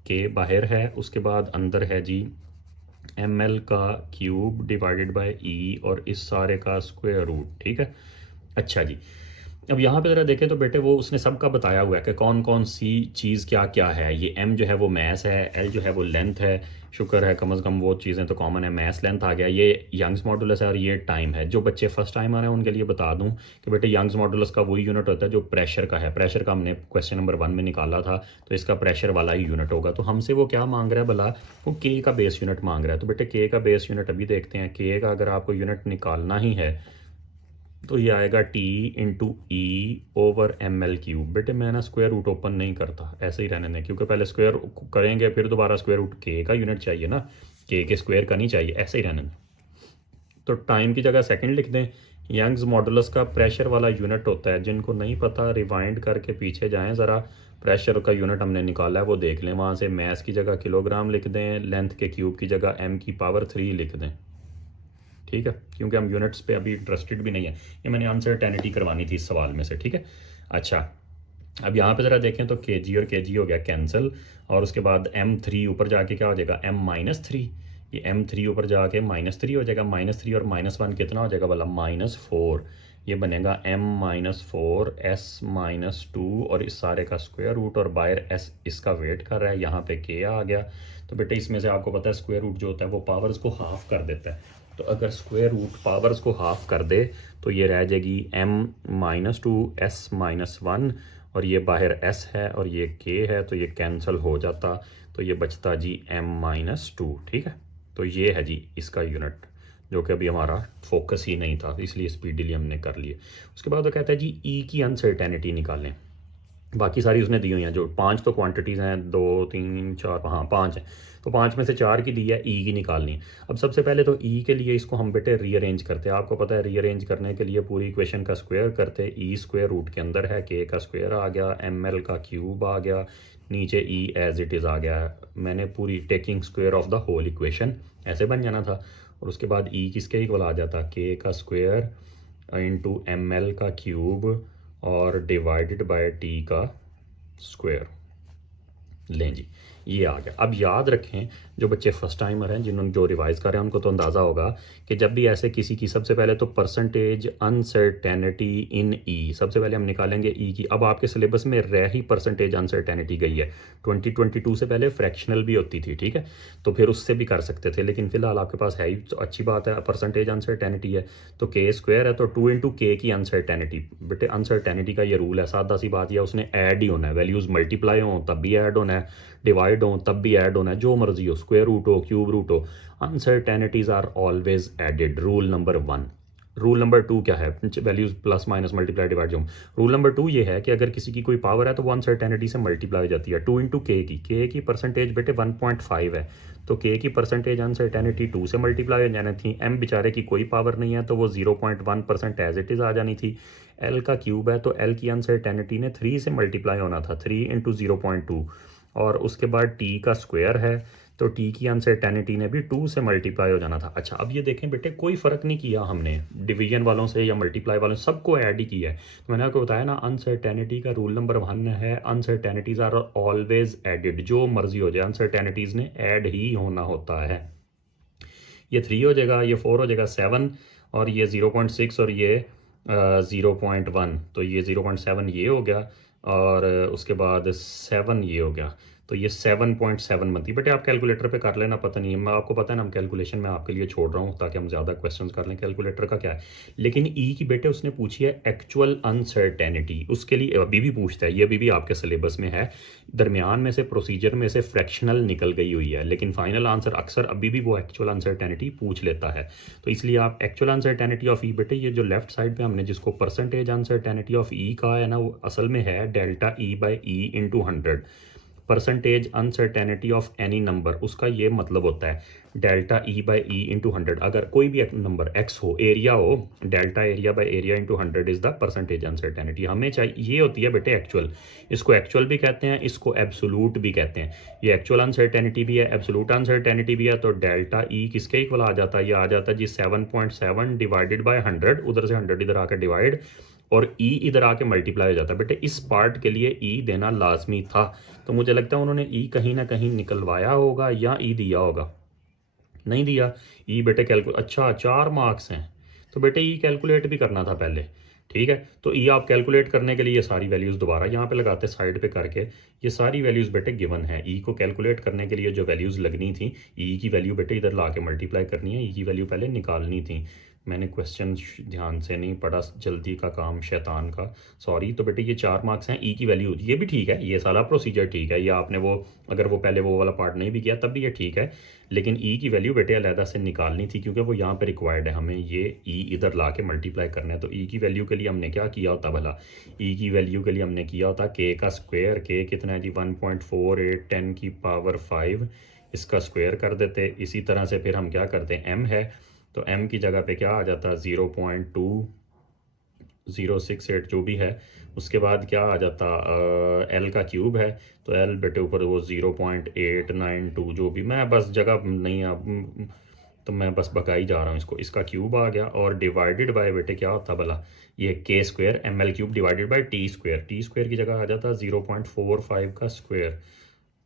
के, बाहर है, उसके बाद अंदर है जी ml का क्यूब डिवाइडेड बाय e और इस सारे का स्क्वायर रूट। ठीक है, अच्छा जी। अब यहाँ पे ज़रा देखें तो बेटे वो उसने सबका बताया हुआ है कि कौन कौन सी चीज़ क्या क्या है। ये m जो है वो मैस है, l जो है वो लेंथ है, शुक्र है कम से कम वो चीज़ें तो कॉमन है, मैस लेंथ आ गया, ये यंग्स मॉडुलस है और ये टाइम है। जो बच्चे फर्स्ट टाइम आ रहे हैं उनके लिए बता दूं कि बेटे यंग्स मॉडुलस का वही यूनिट होता है जो प्रेशर का है। प्रेशर का हमने क्वेश्चन नंबर 1 में निकाला था, तो इसका प्रेशर वाला ही यूनिट होगा। तो हमसे वो क्या मांग रहा है भला, वो के का बेस यूनिट मांग रहा है। तो बेटे के का बेस यूनिट अभी देखते हैं। के का अगर आपको यूनिट निकालना ही है तो ये आएगा T इंटू ई ओवर ml क्यूब। बेटे मैं ना स्क्वायर रूट ओपन नहीं करता, ऐसे ही रहने दें, क्योंकि पहले स्क्वायर करेंगे फिर दोबारा स्क्वायर रूट, के का यूनिट चाहिए ना, के स्क्वायर का नहीं चाहिए, ऐसे ही रहने दें। तो टाइम की जगह सेकंड लिख दें। यंग्स मॉडुलस का प्रेशर वाला यूनिट होता है, जिनको नहीं पता रिवाइंड करके पीछे जाएं ज़रा, प्रेशर का यूनिट हमने निकाला है वो देख लें वहाँ से। मैस की जगह किलोग्राम लिख दें, लेंथ के क्यूब की जगह m⁻³ लिख दें। ठीक है, क्योंकि हम यूनिट्स पे अभी इंटरेस्टेड भी नहीं है, ये मैंने अनसर्टेनिटी करवानी थी इस सवाल में से। ठीक है, अच्छा अब यहाँ पे ज़रा देखें तो kg और kg हो गया कैंसिल, और उसके बाद m3 ऊपर जाके क्या हो जाएगा m-3, ये m3 ऊपर जाके -3 हो जाएगा, -3 और -1 कितना हो जाएगा वाला -4, ये बनेगा m-4 s-2 और इस सारे का स्क्वायर रूट, और बाहर s इसका वेट कर रहा है, यहाँ पे k आ गया। तो बेटे इसमें से आपको पता है स्क्वायर रूट जो होता है वो पावर्स को हाफ कर देता है, तो अगर स्क्वायर रूट पावर्स को हाफ कर दे तो ये रह जाएगी m-2 s-1, और ये बाहर s है और ये k है, तो ये कैंसिल हो जाता, तो ये बचता जी m-2। ठीक है, तो ये है जी इसका यूनिट। जो कि अभी हमारा फोकस ही नहीं था, इसलिए स्पीडीली हमने कर लिए। उसके बाद वो कहता है जी ई की अनसर्टेनिटी निकालें। बाकी सारी उसने दी हुई हैं, जो 5 तो क्वांटिटीज़ हैं, 2 3 4, हाँ 5 हैं, तो 5 में से 4 की दी है, ई की निकालनी है। अब सबसे पहले तो ई के लिए इसको हम बेटे रीअरेंज करते हैं। आपको पता है रीअरेंज करने के लिए पूरी इक्वेशन का स्क्वायर करते हैं। ई स्क्वायर रूट के अंदर है, के का स्क्वायर आ गया, एम एल का क्यूब आ गया, नीचे ई एज इट इज़ आ गया। मैंने पूरी taking square of the whole equation ऐसे बन जाना था। और उसके बाद ई किसके इक्वल आ जाता, के का स्क्वायर इंटू एम एल का क्यूब और डिवाइडेड बाय टी का स्क्वायर। लें जी, ये आ गया। अब याद रखें, जो बच्चे फर्स्ट टाइमर हैं, जिन्होंने जो रिवाइज कर रहे हैं, उनको तो अंदाज़ा होगा कि जब भी ऐसे किसी की, सबसे पहले तो परसेंटेज अनसर्टेनिटी इन ई, सबसे पहले हम निकालेंगे ई की। अब आपके सिलेबस में रह ही परसेंटेज अनसर्टेनिटी गई है। 2022 से पहले फ्रैक्शनल भी होती थी, ठीक है, तो फिर उससे भी कर सकते थे, लेकिन फिलहाल आपके पास है ही, तो अच्छी बात है, परसेंटेज अनसर्टेनिटी है तो के स्क्वायर है, तो 2 इंटू के की अनसर्टेनिटी। बेटे अनसर्टेनिटी का ये रूल है, सादा सी बात, यह उसने ऐड ही होना है, वैल्यूज़ मल्टीप्लाई हो तब भी ऐड होना है, डिवाइड हो तब भी ऐड होना है, जो मर्जी हो, स्क्वायर रूट हो, क्यूब रूट हो, uncertainties are always added. Rule number 1। Rule number 2 क्या है, values plus minus multiply divide जो। रूल नंबर 2 ये है कि अगर किसी की कोई पावर है तो वो अनसर्टेनिटी से मल्टीप्लाई हो जाती है। 2 इंटू के की परसेंटेज बेटे 1.5 है, तो के की परसेंटेज अनसर्टेनिटी 2 से मल्टीप्लाई हो जानी थी। एम बेचारे की कोई पावर नहीं है, तो वो 0.1% एज इट इज़ आ जानी थी। एल का क्यूब है, तो एल की अनसर्टेनिटी ने 3 से मल्टीप्लाई होना था, 3 इंटू 0.2। और उसके बाद टी का स्क्वायर है, तो टी की अनसर्टेनिटी ने भी 2 से मल्टीप्लाई हो जाना था। अच्छा, अब ये देखें बेटे, कोई फ़र्क नहीं किया हमने डिवीजन वालों से या मल्टीप्लाई वालों से, सबको ऐड ही किया है। तो मैंने आपको बताया ना, अनसर्टेनिटी का रूल नंबर 1 है, अनसर्टेनिटीज़ आर ऑलवेज एडिड। जो मर्जी हो जाए, अनसर्टेनिटीज़ ने ऐड ही होना होता है। ये 3 हो जाएगा, ये 4 हो जाएगा, 7, और ये 0.6, और ये 0.1, तो ये 0.7 ये हो गया, और उसके बाद 7 ये हो गया, तो ये 7.7 बनती है। बेटे आप कैलकुलेटर पे कर लेना, पता नहीं है, मैं आपको पता है ना, हम कैलकुलेशन में आपके लिए छोड़ रहा हूँ ताकि हम ज़्यादा क्वेश्चंस कर लें, कैलकुलेटर का क्या है। लेकिन ई की बेटे उसने पूछी है एक्चुअल अनसर्टेनिटी, उसके लिए अभी भी पूछता है, ये अभी भी आपके सिलेबस में है। दरमियान में से प्रोसीजर में से फ्रैक्शनल निकल गई हुई है, लेकिन फाइनल आंसर अक्सर अभी भी वो एक्चुअल अनसर्टेनिटी पूछ लेता है। तो इसलिए आप एक्चुअल अनसर्टेनिटी ऑफ ई, बेटे ये जो लेफ्ट साइड पे हमने जिसको परसेंटेज अनसर्टेनिटी ऑफ ई कहा है ना, वो असल में है delta E by E into 100। Percentage uncertainty of any number, उसका ये मतलब होता है delta E by E into 100। अगर कोई भी नंबर एक्स हो, एरिया हो, delta area by area into 100 is the percentage uncertainty. हमें चाहिए, ये होती है बेटे एक्चुअल। इसको एक्चुअल भी कहते हैं, इसको एब्सोलूट भी कहते हैं। ये एक्चुअल अनसर्टेनिटी भी है, एब्सोलूट अनसर्टेनिटी भी है। तो डेल्टा ई किसके इक्वल आ जाता है, ये आ जाता है जी 7.7 डिवाइडेड बाई 100, उधर से 100 इधर आकर डिवाइड, और ई इधर आके मल्टीप्लाई हो जाता है। बेटे इस पार्ट के लिए ई देना लाजमी था, तो मुझे लगता है उन्होंने ई कहीं ना कहीं निकलवाया होगा या ई दिया होगा, नहीं दिया। ई बेटे अच्छा 4 मार्क्स हैं, तो बेटे ई कैलकुलेट भी करना था पहले, ठीक है। तो ई आप कैलकुलेट करने के लिए ये सारी वैल्यूज़ दोबारा यहाँ पे लगाते, साइड पे करके ये सारी वैल्यूज़ बेटे गिवन है। ई को कैलकुलेट करने के लिए जो वैल्यूज़ लगनी थी, ई की वैल्यू बेटे इधर ला के मल्टीप्लाई करनी है, ई की वैल्यू पहले निकालनी थी। मैंने क्वेश्चन ध्यान से नहीं पढ़ा, जल्दी का काम शैतान का, सॉरी। तो बेटे ये 4 मार्क्स हैं, ई की वैल्यू, ये भी ठीक है, ये सारा प्रोसीजर ठीक है, या आपने वो अगर वो पहले वो वाला पार्ट नहीं भी किया तब भी ये ठीक है। लेकिन ई की वैल्यू बेटे अलहदा से निकालनी थी, क्योंकि वो यहाँ पे रिक्वायर्ड है, हमें ये ई इधर ला के मल्टीप्लाई करना है। तो ई की वैल्यू के लिए हमने क्या किया होता भला, ई की वैल्यू के लिए हमने किया होता के का स्क्वायर, के कितना है जी 1.48 10 की पावर 5, इसका स्क्वायर कर देते। इसी तरह से फिर हम क्या करते हैं, एम है, तो m की जगह पे क्या आ जाता है 0.2068 जो भी है। उसके बाद क्या आ जाता, l का क्यूब है, तो l बेटे ऊपर वो 0.892 जो भी, मैं बस जगह नहीं तो मैं बस बकाई जा रहा हूँ इसको, इसका क्यूब आ गया, और डिवाइडेड बाय बेटे क्या होता भला, ये के square M L cube divided by T square, T square की जगह आ जाता 0.45 का स्क्वायर,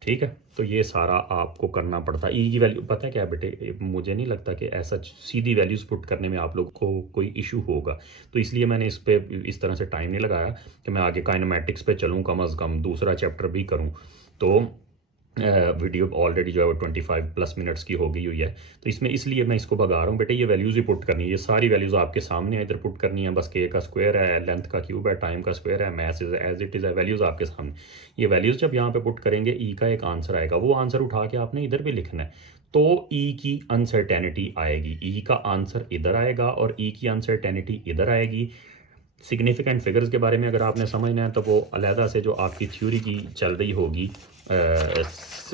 ठीक है। तो ये सारा आपको करना पड़ता है। ई की वैल्यू पता है क्या बेटे, मुझे नहीं लगता कि ऐसा सीधी वैल्यूज पुट करने में आप लोग को कोई इशू होगा, तो इसलिए मैंने इस पे इस तरह से टाइम नहीं लगाया कि मैं आगे काइनेमेटिक्स पे चलूँ, कम अज़ कम दूसरा चैप्टर भी करूँ। तो वीडियो ऑलरेडी जो है वो 25+ मिनट्स की हो गई हुई है, तो इसमें इसलिए मैं इसको भगा रहा हूँ। बेटे ये वैल्यूज़ ही पुट करनी है, ये सारी वैल्यूज़ आपके सामने इधर पुट करनी है, बस के का स्क्वायर है, लेंथ का क्यूब है, टाइम का स्क्वायर है, math is as it is है, वैल्यूज़ आपके सामने। ये वैल्यूज़ जब यहाँ पे पुट करेंगे, ई का एक आंसर आएगा, वो आंसर उठा के आपने इधर भी लिखना है। तो ई की अनसर्टेनिटी आएगी, ई का आंसर इधर आएगा और ई की अनसर्टेनिटी इधर आएगी। सिग्निफिकेंट फिगर्स के बारे में अगर आपने समझना है तो वो अलहदा से जो आपकी थ्योरी की चल रही होगी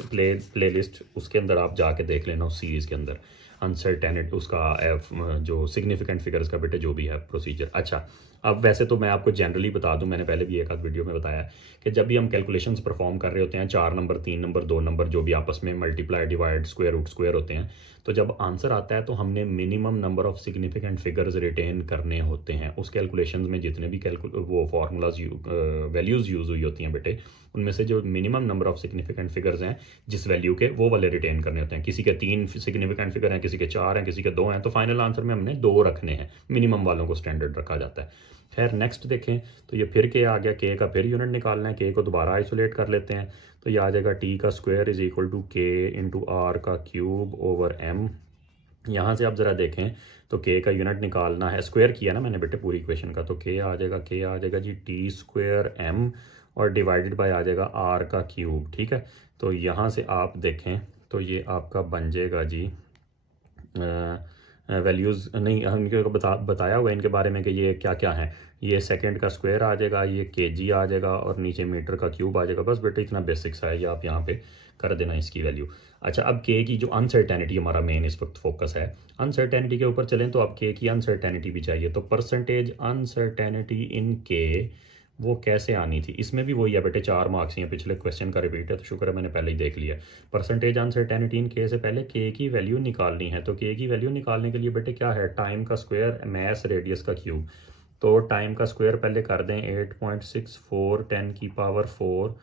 प्लेलिस्ट, उसके अंदर आप जाके देख लेना उस सीरीज़ के अंदर अनसर्टेनिटी उसका जो सिग्निफिकेंट फिगर्स का बेटे जो भी है प्रोसीजर। अच्छा, अब वैसे तो मैं आपको जनरली बता दूं, मैंने पहले भी एक आध वीडियो में बताया कि जब भी हम कैलकुलेशंस परफॉर्म कर रहे होते हैं, 4 नंबर 3 नंबर 2 नंबर जो भी आपस में multiply divide square root square होते हैं, तो जब आंसर आता है तो हमने minimum number of significant figures retain करने होते हैं। उस कैलकुलेशंस में जितने भी वो फार्मूलाज वैल्यूज़ यूज़ हुई होती हैं बेटे, उनमें से जो minimum number of significant figures हैं जिस वैल्यू के, वो वाले रिटेन करने होते हैं। किसी के 3 सिग्निफिकेंट फिगर हैं, किसी के 4 हैं, किसी के 2 हैं, तो फाइनल आंसर में हमने 2 रखने हैं, मिनिमम वालों को स्टैंडर्ड रखा जाता है। खैर नेक्स्ट देखें तो ये फिर के आ गया, के का फिर यूनिट निकालना है, के को दोबारा आइसोलेट कर लेते हैं, तो ये आ जाएगा टी का स्क्वायर इज इक्वल टू के इंटू आर का क्यूब ओवर एम। यहाँ से आप ज़रा देखें तो के का यूनिट निकालना है, स्क्वायर किया ना मैंने बेटे पूरी इक्वेशन का, तो के आ जाएगा जी टी स्क्वायर एम और डिवाइडेड बाय आ जाएगा आर का क्यूब। ठीक है, तो यहाँ से आप देखें तो ये आपका बन जाएगा जी वैल्यूज़ नहीं हमको बताया हुआ है इनके बारे में कि ये क्या क्या है। ये सेकंड का स्क्वायर आ जाएगा, ये केजी आ जाएगा और नीचे मीटर का क्यूब आ जाएगा। बस बेटे इतना बेसिक्स है, ये आप यहाँ पे कर देना इसकी वैल्यू। अच्छा, अब के की जो अनसर्टेनिटी हमारा मेन इस वक्त फोकस है, अनसर्टेनिटी के ऊपर चलें तो अब के की अनसर्टेनिटी भी चाहिए, तो परसेंटेज अनसर्टेनिटी इन के वो कैसे आनी थी। इसमें भी वही है बेटे, 4 मार्क्स ही हैं, पिछले क्वेश्चन का रिपीट है, तो शुक्र है मैंने पहले ही देख लिया। परसेंटेज अनसर्टेनिटी इन के से पहले के की वैल्यू निकालनी है, तो के की वैल्यू निकालने के लिए बेटे क्या है, टाइम का स्क्वायर मैस रेडियस का क्यूब। तो टाइम का स्क्वायर पहले कर दें 8.64 10 की पावर 4,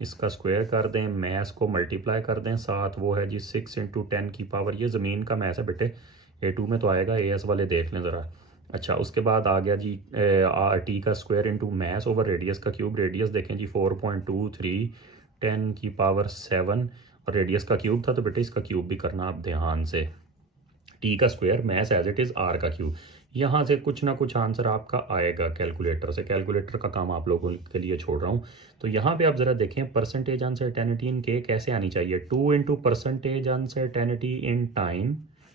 इसका स्क्वायर कर दें, मैस को मल्टीप्लाई कर दें, साथ वो है जी 6 इंटू 10 की पावर, ये ज़मीन का मैस है बेटे, A2 में तो आएगा, AS वाले देख लें ज़रा। अच्छा, उसके बाद आ गया जी टी का square into mass over radius का क्यूब। रेडियस देखें जी 4.23 10 की पावर 7 और रेडियस का क्यूब था, तो बेटे इसका क्यूब भी करना आप ध्यान से। टी का square mass as it is R का क्यूब। यहाँ से कुछ ना कुछ आंसर आपका आएगा कैलकुलेटर से, कैलकुलेटर का काम आप लोगों के लिए छोड़ रहा हूँ। तो यहाँ पे आप ज़रा देखें परसेंटेज अनसर्टेनिटी इन के कैसे आनी चाहिए, 2 into percentage uncertainty in time,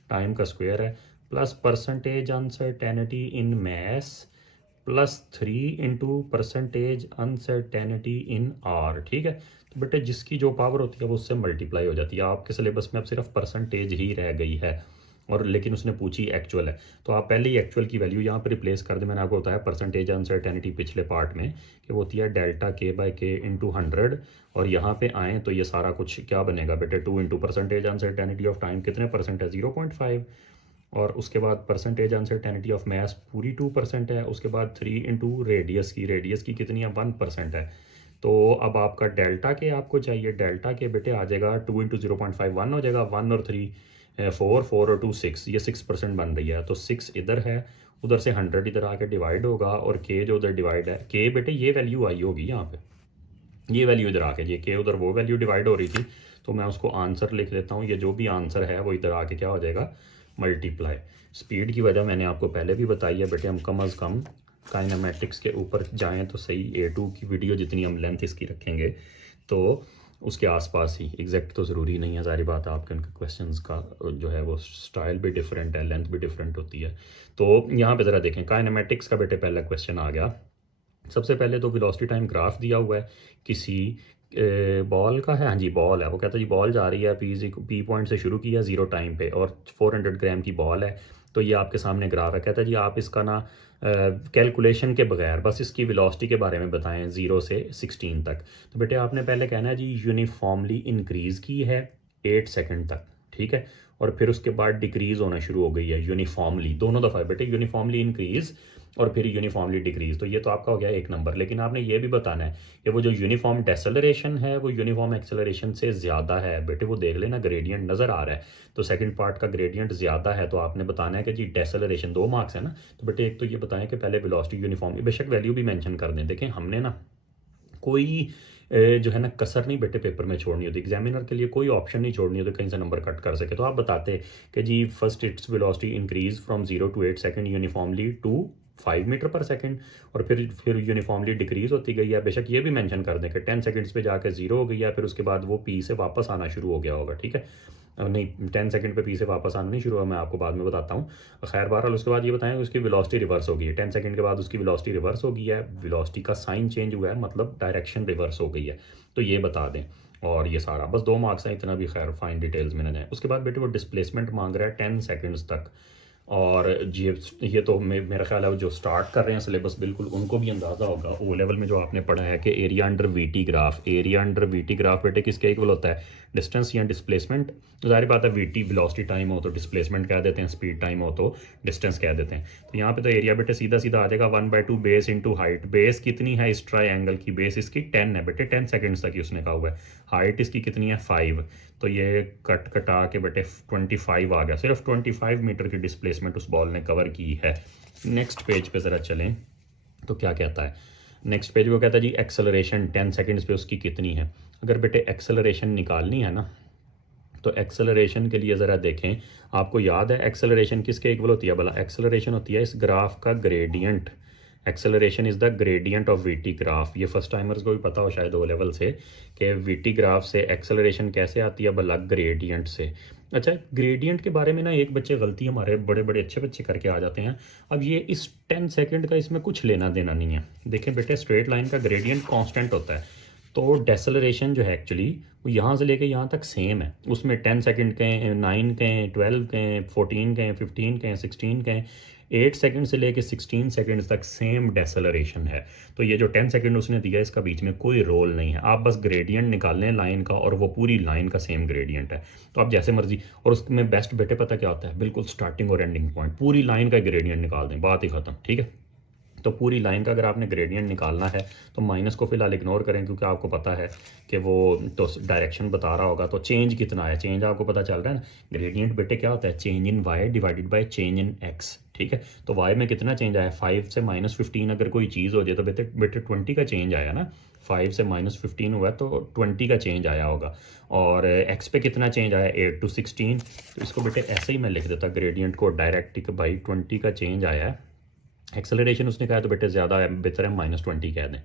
time का स्क्वायर है, plus percentage uncertainty in mass plus 3 into percentage uncertainty in R. ठीक है, तो बेटे जिसकी जो पावर होती है वो उससे मल्टीप्लाई हो जाती है। आपके सिलेबस में अब सिर्फ परसेंटेज ही रह गई है, और लेकिन उसने पूछी एक्चुअल है, तो आप पहले ही एक्चुअल की वैल्यू यहाँ पे रिप्लेस कर दें। मैंने आपको बताया परसेंटेज अनसर्टेनिटी पिछले पार्ट में कि वो होती है डेल्टा के बाई के इंटू 100, और यहाँ पे आएँ तो ये सारा कुछ क्या बनेगा बेटे, 2 into percentage uncertainty of time कितने परसेंट है, 0.5, और उसके बाद परसेंटेज अनसर्टेनिटी ऑफ मैस पूरी 2% है, उसके बाद 3 इंटू रेडियस की, रेडियस की कितनी है, 1% है। तो अब आपका डेल्टा के आपको चाहिए, डेल्टा के बेटे आ जाएगा 2 इंटू 0.5 1 हो जाएगा, 1 और 3 4, 4 और 2 6, ये 6% बन रही है, तो 6 इधर है, उधर से 100 इधर आके डिवाइड होगा, और के जो उधर डिवाइड है, के बेटे ये वैल्यू आई होगी यहाँ पे, ये वैल्यू इधर आके, ये के उधर वो वैल्यू डिवाइड हो रही थी, तो मैं उसको आंसर लिख लेता हूँ। ये जो भी आंसर है वो इधर आके क्या हो जाएगा, मल्टीप्लाई। स्पीड की वजह मैंने आपको पहले भी बताई है बेटे, हम कम अज़ कम काइनेमेटिक्स के ऊपर जाएं तो सही, A2 की वीडियो जितनी हम लेंथ इसकी रखेंगे तो उसके आसपास ही, एग्जैक्ट तो ज़रूरी नहीं है, सारी बात है, आपके उनके क्वेश्चंस का जो है वो स्टाइल भी डिफरेंट है, लेंथ भी डिफरेंट होती है। तो यहाँ पे ज़रा देखें काइनेमेटिक्स का बेटे पहला क्वेश्चन आ गया। सबसे पहले तो वेलोसिटी टाइम ग्राफ दिया हुआ है किसी बॉल का है, हाँ जी बॉल है, वो कहता है जी बॉल जा रही है पी पॉइंट से शुरू किया 0 टाइम पे और 400 ग्राम की बॉल है, तो ये आपके सामने ग्राफ है। कहता है जी आप इसका ना कैलकुलेशन के बगैर बस इसकी वेलोसिटी के बारे में बताएं 0 से 16 तक। तो बेटे आपने पहले कहना है जी यूनिफॉर्मली इंक्रीज़ की है 8 सेकंड तक, ठीक है, और फिर उसके बाद डिक्रीज़ होना शुरू हो गई है यूनिफॉर्मली, दोनों दफ़ा बेटे, यूनिफॉर्मली इंक्रीज़ और फिर यूनिफॉर्मली डिक्रीज, तो ये तो आपका हो गया 1 नंबर। लेकिन आपने ये भी बताना है कि वो जो यूनिफॉर्म डेसेलरेशन है वो यूनिफॉर्म एक्सेलरेशन से ज़्यादा है बेटे, वो देख लेना ग्रेडियंट नज़र आ रहा है, तो सेकंड पार्ट का ग्रेडियंट ज़्यादा है, तो आपने बताना है कि जी डेसेलरेशन 2 मार्क्स है ना, तो बेटे एक तो ये बताएं कि पहले वेलोसिटी यूनिफॉर्म, बेशक वैल्यू भी मेंशन कर दें। देखें हमने ना कोई जो है ना कसर नहीं बेटे पेपर में छोड़नी होती, एग्जामिनर के लिए कोई ऑप्शन नहीं छोड़नी होती कहीं से नंबर कट कर सके। तो आप बताते कि जी first its velocity increase from 0 to 8 second uniformly to 5 metre पर सेकंड, और फिर यूनिफॉर्मली डिक्रीज़ होती गई है। बेशक ये भी मेंशन कर दें कि 10 सेकंड्स पे जाके 0 हो गई है, फिर उसके बाद वो पी से वापस आना शुरू हो गया होगा, ठीक है। नहीं, 10 सेकंड पे पी से वापस आना नहीं शुरू हुआ, मैं आपको बाद में बताता हूँ। खैर बहरहाल उसके बाद ये बताएं उसकी वेलोसिटी रिवर्स हो गई है, 10 सेकंड के बाद उसकी वेलोसिटी रिवर्स हो गई है, वेलोसिटी का साइन चेंज हुआ है, मतलब डायरेक्शन रिवर्स हो गई है, तो ये बता दें। और ये सारा बस 2 मार्क्स हैं, इतना भी खैर फाइन डिटेल्स में ना जाए। उसके बाद बेटे वो डिस्प्लेसमेंट मांग रहा है 10 सेकंड्स तक, और ये तो मेरा ख्याल है जो स्टार्ट कर रहे हैं सिलेबस, बिल्कुल उनको भी अंदाज़ा होगा ओ लेवल में जो आपने पढ़ा है कि area under VT graph, area under VT graph बेटे किसके इक्वल होता है, डिस्टेंस या डिस्प्लेसमेंट। ज़ाहिर बात है वीटी वेलोसिटी टाइम हो तो डिस्प्लेसमेंट कह देते हैं, स्पीड टाइम हो तो डिस्टेंस कह देते हैं। तो यहाँ पे तो एरिया बेटे सीधा सीधा आ जाएगा 1/2 बेस इंटू हाइट। बेस कितनी है इस ट्राइंगल की, बेस इसकी 10 है बेटे, 10 सेकेंड्स तक ही उसने कहा हुआ है। हाइट इसकी कितनी है 5, तो ये कटा के बेटे 25 आ गया, सिर्फ 25 मीटर की डिस्प्लेसमेंट उस बॉल ने कवर की है। नेक्स्ट पेज पे ज़रा चलें तो क्या कहता है। नेक्स्ट पेज को कहता है जी एक्सेलरेशन 10 सेकंड्स पे उसकी कितनी है। अगर बेटे एक्सेलरेशन निकालनी है ना, तो एक्सेलरेशन के लिए ज़रा देखें, आपको याद है एक्सेलरेशन किसके इक्वल होती है भला, एक्सेलरेशन होती है इस ग्राफ का gradient. Acceleration is the gradient of VT graph. ये फर्स्ट टाइमर्स को भी पता हो शायद ओ लेवल से कि वीटी ग्राफ से एक्सेलरेशन कैसे आती है भला, ग्रेडियंट से। अच्छा, ग्रेडियंट के बारे में ना एक बच्चे गलती हमारे बड़े बड़े अच्छे बच्चे करके आ जाते हैं। अब ये इस 10 सेकंड का इसमें कुछ लेना देना नहीं है। देखें बेटे स्ट्रेट लाइन का ग्रेडियंट कांस्टेंट होता है, तो डेसेलरेशन जो है एक्चुअली वो यहाँ से लेके यहाँ तक सेम है। उसमें 10 सेकंड के, 9 के, 12 के, 14 के, 15 के, 16 के, 8 सेकंड से लेके 16 सेकंड तक सेम डेसेलरेशन है। तो ये जो 10 सेकंड उसने दिया इसका बीच में कोई रोल नहीं है। आप बस ग्रेडियंट निकाल लें लाइन का, और वो पूरी लाइन का सेम ग्रेडियंट है। तो आप जैसे मर्जी, और उसमें बेस्ट बेटे पता क्या होता है, बिल्कुल स्टार्टिंग और एंडिंग पॉइंट पूरी लाइन का ग्रेडियंट निकाल दें, बात ही खत्म, ठीक है। तो पूरी लाइन का अगर आपने ग्रेडियंट निकालना है तो माइनस को फिलहाल इग्नोर करें, क्योंकि आपको पता है कि वो तो डायरेक्शन बता रहा होगा। तो चेंज कितना है, चेंज आपको पता चल रहा है ना। ग्रेडियंट बेटे क्या होता है, change in Y divided by change in X, ठीक है। तो वाई में कितना चेंज आया, 5 से -15 अगर कोई चीज़ हो जाए तो बेटे बेटे 20 का चेंज आया ना। 5 से -15 हुआ तो 20 का चेंज आया होगा। और एक्स पे कितना चेंज आया, 8 to 16। तो इसको बेटे ऐसे ही मैं लिख देता ग्रेडियंट को डायरेक्ट बाई 20 का चेंज आया है। एक्सेलरेशन उसने कहा तो बेटे ज़्यादा है, बेहतर है -20 कह दें,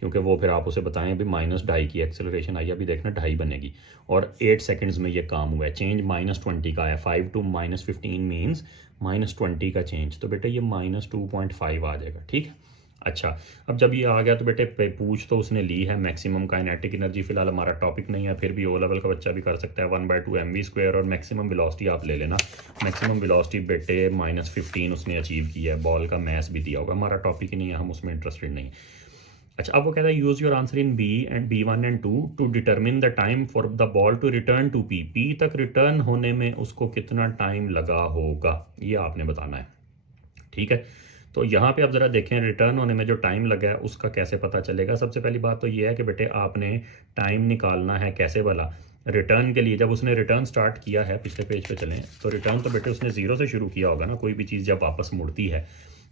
क्योंकि वो फिर आप उसे बताएं भी -2.5 की एक्सेलरेशन आई, अभी देखना 2.5 बनेगी। और 8 सेकंड्स में ये काम हुआ है, चेंज -20 का है। 5 to -15 मीन्स -20 का चेंज, तो बेटे ये -2.5 आ जाएगा, ठीक है। अच्छा, अब जब ये आ गया तो बेटे पूछ तो उसने ली है मैक्सिमम काइनेटिक एनर्जी, फिलहाल हमारा टॉपिक नहीं है, फिर भी ओ लेवल का बच्चा भी कर सकता है। 1/2 mv², और मैक्सिमम वेलोसिटी आप ले लेना। मैक्सिमम वेलोसिटी बेटे -15 उसने अचीव किया है। बॉल का मैस भी दिया होगा, हमारा टॉपिक ही नहीं है, हम उसमें इंटरेस्टेड नहीं। अच्छा, अब वो कहता है use your answer in B and B1 and 2 to determine the time for the ball to return to P तक रिटर्न होने में उसको कितना टाइम लगा होगा, ये आपने बताना है, ठीक है। तो यहाँ पे आप ज़रा देखें रिटर्न होने में जो टाइम लगा है उसका कैसे पता चलेगा। सबसे पहली बात तो ये है कि बेटे आपने टाइम निकालना है कैसे वाला, रिटर्न के लिए। जब उसने रिटर्न स्टार्ट किया है, पिछले पेज पे चलें, तो रिटर्न तो बेटे उसने 0 से शुरू किया होगा ना। कोई भी चीज़ जब वापस मुड़ती है,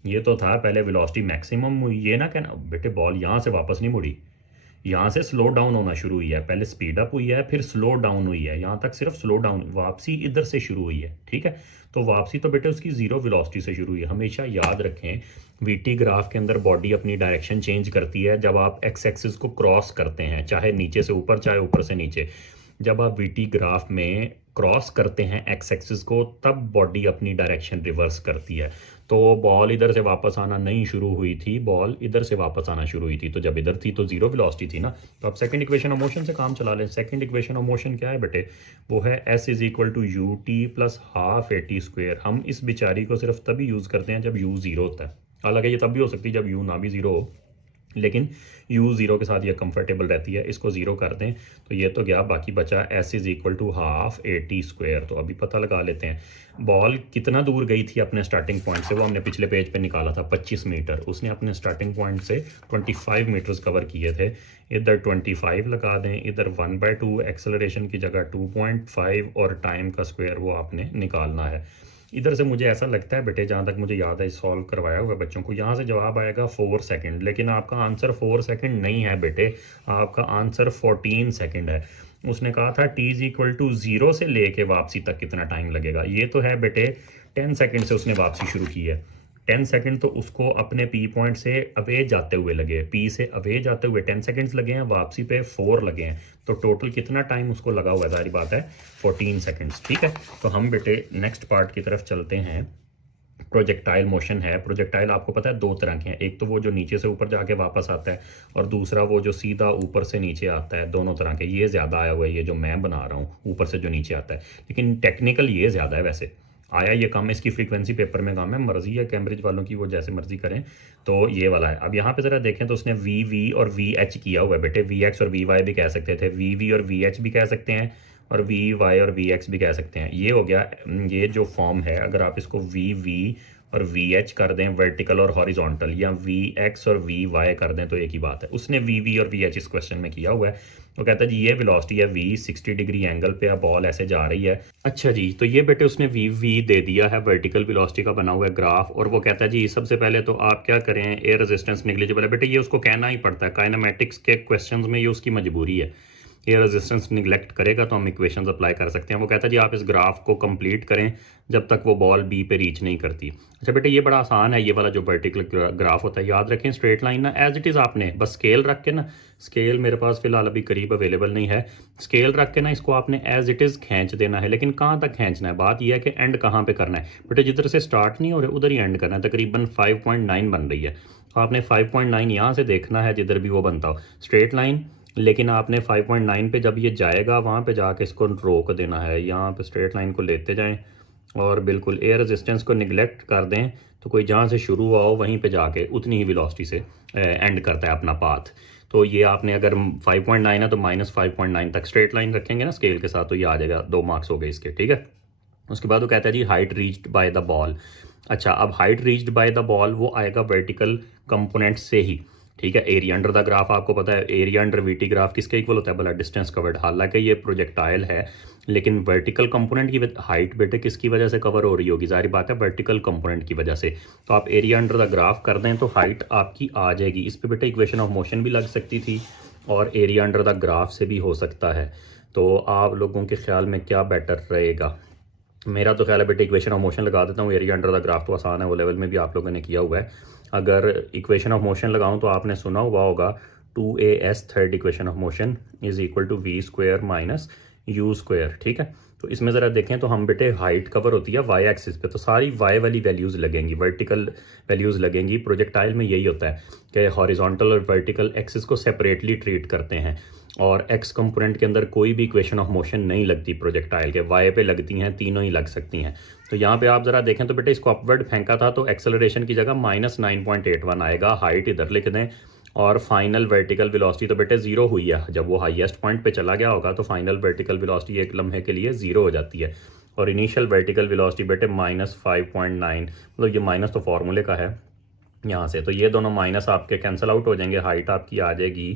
ये तो था पहले वेलोसिटी मैक्सिमम हुई, ये ना कहना बेटे बॉल यहाँ से वापस नहीं मुड़ी, यहाँ से स्लो डाउन होना शुरू हुई है। पहले स्पीड अप हुई है, फिर स्लो डाउन हुई है, यहाँ तक सिर्फ स्लो डाउन, वापसी इधर से शुरू हुई है, ठीक है। तो वापसी तो बेटे उसकी 0 वेलोसिटी से शुरू हुई है। हमेशा याद रखें वीटी ग्राफ के अंदर बॉडी अपनी डायरेक्शन चेंज करती है जब आप एक्स एक्सिस को क्रॉस करते हैं, चाहे नीचे से ऊपर चाहे ऊपर से नीचे। जब आप वीटी ग्राफ में क्रॉस करते हैं एक्स एक्सिस को, तब बॉडी अपनी डायरेक्शन रिवर्स करती है। तो बॉल इधर से वापस आना नहीं शुरू हुई थी, बॉल इधर से वापस आना शुरू हुई थी। तो जब इधर थी तो 0 वेलोसिटी थी ना। तो आप सेकंड इक्वेशन ऑफ मोशन से काम चला लें। सेकंड इक्वेशन ऑफ मोशन क्या है बेटे, वो है S = ut + ½ at²। हम इस बेचारी को सिर्फ तभी यूज़ करते हैं जब u 0 होता है। हालांकि ये तब भी हो सकती है जब u ना भी 0 हो, लेकिन u 0 के साथ ये कंफर्टेबल रहती है। इसको 0 कर दें तो ये तो गया, बाकी बचा S = ½ at²। तो अभी पता लगा लेते हैं बॉल कितना दूर गई थी अपने स्टार्टिंग पॉइंट से। वो हमने पिछले पेज पे निकाला था 25 मीटर। उसने अपने स्टार्टिंग पॉइंट से 25 मीटर्स कवर किए थे। इधर 25 लगा दें, इधर 1/2 एक्सेलरेशन की जगह 2.5, और टाइम का स्क्वायर वो आपने निकालना है। इधर से मुझे ऐसा लगता है बेटे, जहाँ तक मुझे याद है सॉल्व करवाया हुआ बच्चों को, यहाँ से जवाब आएगा 4 सेकंड। लेकिन आपका आंसर 4 सेकंड नहीं है बेटे, आपका आंसर 14 सेकंड है। उसने कहा था t = 0 से लेके वापसी तक कितना टाइम लगेगा। ये तो है बेटे 10 सेकंड से उसने वापसी शुरू की है। 10 सेकंड तो उसको अपने पी पॉइंट से अवे जाते हुए लगे, पी से अवे जाते हुए 10 सेकंड्स लगे हैं, वापसी पे 4 लगे हैं, तो टोटल कितना टाइम उसको लगा हुआ है, सारी बात है 14 सेकंड्स। ठीक है, तो हम बेटे नेक्स्ट पार्ट की तरफ चलते हैं। प्रोजेक्टाइल मोशन है। प्रोजेक्टाइल आपको पता है दो तरह के हैं, एक तो वो जो नीचे से ऊपर जाके वापस आता है, और दूसरा वो जो सीधा ऊपर से नीचे आता है। दोनों तरह के, ये ज़्यादा आया हुआ है ये जो मैं बना रहा हूँ, ऊपर से जो नीचे आता है, लेकिन टेक्निकल ये ज़्यादा है। वैसे आया ये कम है, इसकी फ्रीक्वेंसी पेपर में कम है, मर्जी है कैम्ब्रिज वालों की, वो जैसे मर्जी करें। तो ये वाला है। अब यहाँ पे ज़रा देखें तो उसने वी और वी एच किया हुआ है बेटे। वी एक्स और वी वाई भी कह सकते थे, वी और वी एच भी कह सकते हैं, और वी वाई और वी एक्स भी कह सकते हैं। ये हो गया ये जो फॉर्म है। अगर आप इसको वी और वी एच कर दें वर्टिकल और हॉरिजॉन्टल, या वी एक्स और वी वाई कर दें, तो एक ही बात है। उसने वी और वी एच इस क्वेश्चन में किया हुआ है। तो कहता है जी ये वेलोसिटी है वी, 60 डिग्री एंगल पे अब बॉल ऐसे जा रही है। अच्छा जी, तो ये बेटे उसने वी दे दिया है, वर्टिकल वेलोसिटी का बना हुआ है ग्राफ, और वो कहता है जी सबसे पहले तो आप क्या करें, एयर रेजिस्टेंस निग्लिजिबल है। बेटे ये उसको कहना ही पड़ता है, काइनेमेटिक्स के क्वेश्चंस में ये उसकी मजबूरी है। एयर रेजिस्टेंस निगलेक्ट करेगा तो हम इक्वेशंस अप्लाई कर सकते हैं। वो कहता है जी आप इस ग्राफ को कंप्लीट करें जब तक वो बॉल बी पे रीच नहीं करती। अच्छा बेटे ये बड़ा आसान है, ये वाला जो वर्टिकल ग्राफ होता है, याद रखें स्ट्रेट लाइन ना एज इट इज़, आपने बस स्केल रख के ना, स्केल मेरे पास फिलहाल अभी करीब अवेलेबल नहीं है, स्केल रख के ना इसको आपने एज इट इज़ खींच देना है। लेकिन कहाँ तक खींचना है, बात यह है कि एंड कहाँ पे करना है बेटे, जिधर से स्टार्ट नहीं हो रहे उधर ही एंड करना है। तकरीबन 5.9 बन रही है, तो आपने 5.9 यहाँ से देखना है जिधर भी वो बनता हो स्ट्रेट लाइन, लेकिन आपने 5.9 पे जब ये जाएगा वहाँ पे जाके इसको रोक देना है। यहाँ पे स्ट्रेट लाइन को लेते जाएं और बिल्कुल एयर रेजिस्टेंस को निगलेक्ट कर दें, तो कोई जहाँ से शुरू हुआ हो वहीं पे जाके उतनी ही वेलोसिटी से एंड करता है अपना पाथ। तो ये आपने अगर 5.9 है तो -5.9 तक स्ट्रेट लाइन रखेंगे ना स्केल के साथ, तो ये आ जाएगा, 2 मार्क्स हो गए इसके। ठीक है, उसके बाद वो कहता है जी height reached by the ball. अच्छा, अब height reached by the ball वो आएगा वर्टिकल कंपोनेंट से ही। ठीक है, एरिया अंडर द ग्राफ आपको पता है, एरिया अंडर वीटी ग्राफ किसके इक्वल होता है, भला डिस्टेंस कवर्ड। हालांकि ये प्रोजेक्टाइल है, लेकिन वर्टिकल कंपोनेंट की हाइट बेटे किसकी वजह से कवर हो रही होगी, जाहिर बात है वर्टिकल कंपोनेंट की वजह से। तो आप एरिया अंडर द ग्राफ कर दें तो हाइट आपकी आ जाएगी। इस पर बेटे इक्वेशन ऑफ मोशन भी लग सकती थी, और एरिया अंडर द ग्राफ से भी हो सकता है। तो आप लोगों के ख्याल में क्या बेटर रहेगा? मेरा तो ख्याल है बेटे इक्वेशन ऑफ मोशन लगा देता हूँ। एरिया अंडर द ग्राफ तो आसान है, वो लेवल में भी आप लोगों ने किया हुआ है। अगर इक्वेशन ऑफ मोशन लगाऊं तो आपने सुना हुआ होगा 2as third equation of motion is equal to V square minus U square. ठीक है, तो इसमें ज़रा देखें तो हम बेटे हाइट कवर होती है वाई एक्सिस पे, तो सारी वाई वाली वैल्यूज़ लगेंगी, वर्टिकल वैल्यूज़ लगेंगी। प्रोजेक्टाइल में यही होता है कि हॉरिजॉन्टल और वर्टिकल एक्सिस को सेपरेटली ट्रीट करते हैं, और एक्स कंपोनेंट के अंदर कोई भी इक्वेशन ऑफ मोशन नहीं लगती प्रोजेक्टाइल के, वाई पे लगती हैं, तीनों ही लग सकती हैं। तो यहाँ पे आप ज़रा देखें तो बेटे इसको अपवर्ड फेंका था तो एक्सेलरेशन की जगह -9.81 आएगा, हाइट इधर लिख दें, और फाइनल वर्टिकल वेलोसिटी तो बेटे जीरो हुई है। जब वो हाईएस्ट पॉइंट पे चला गया होगा तो फाइनल वर्टिकल वेलोसिटी एक लम्हे के लिए जीरो हो जाती है, और इनिशियल वर्टिकल वेलोसिटी बेटे -5.9, मतलब ये माइनस तो फार्मूले का है यहाँ से, तो ये दोनों माइनस आपके कैंसिल आउट हो जाएंगे। हाइट आपकी आ जाएगी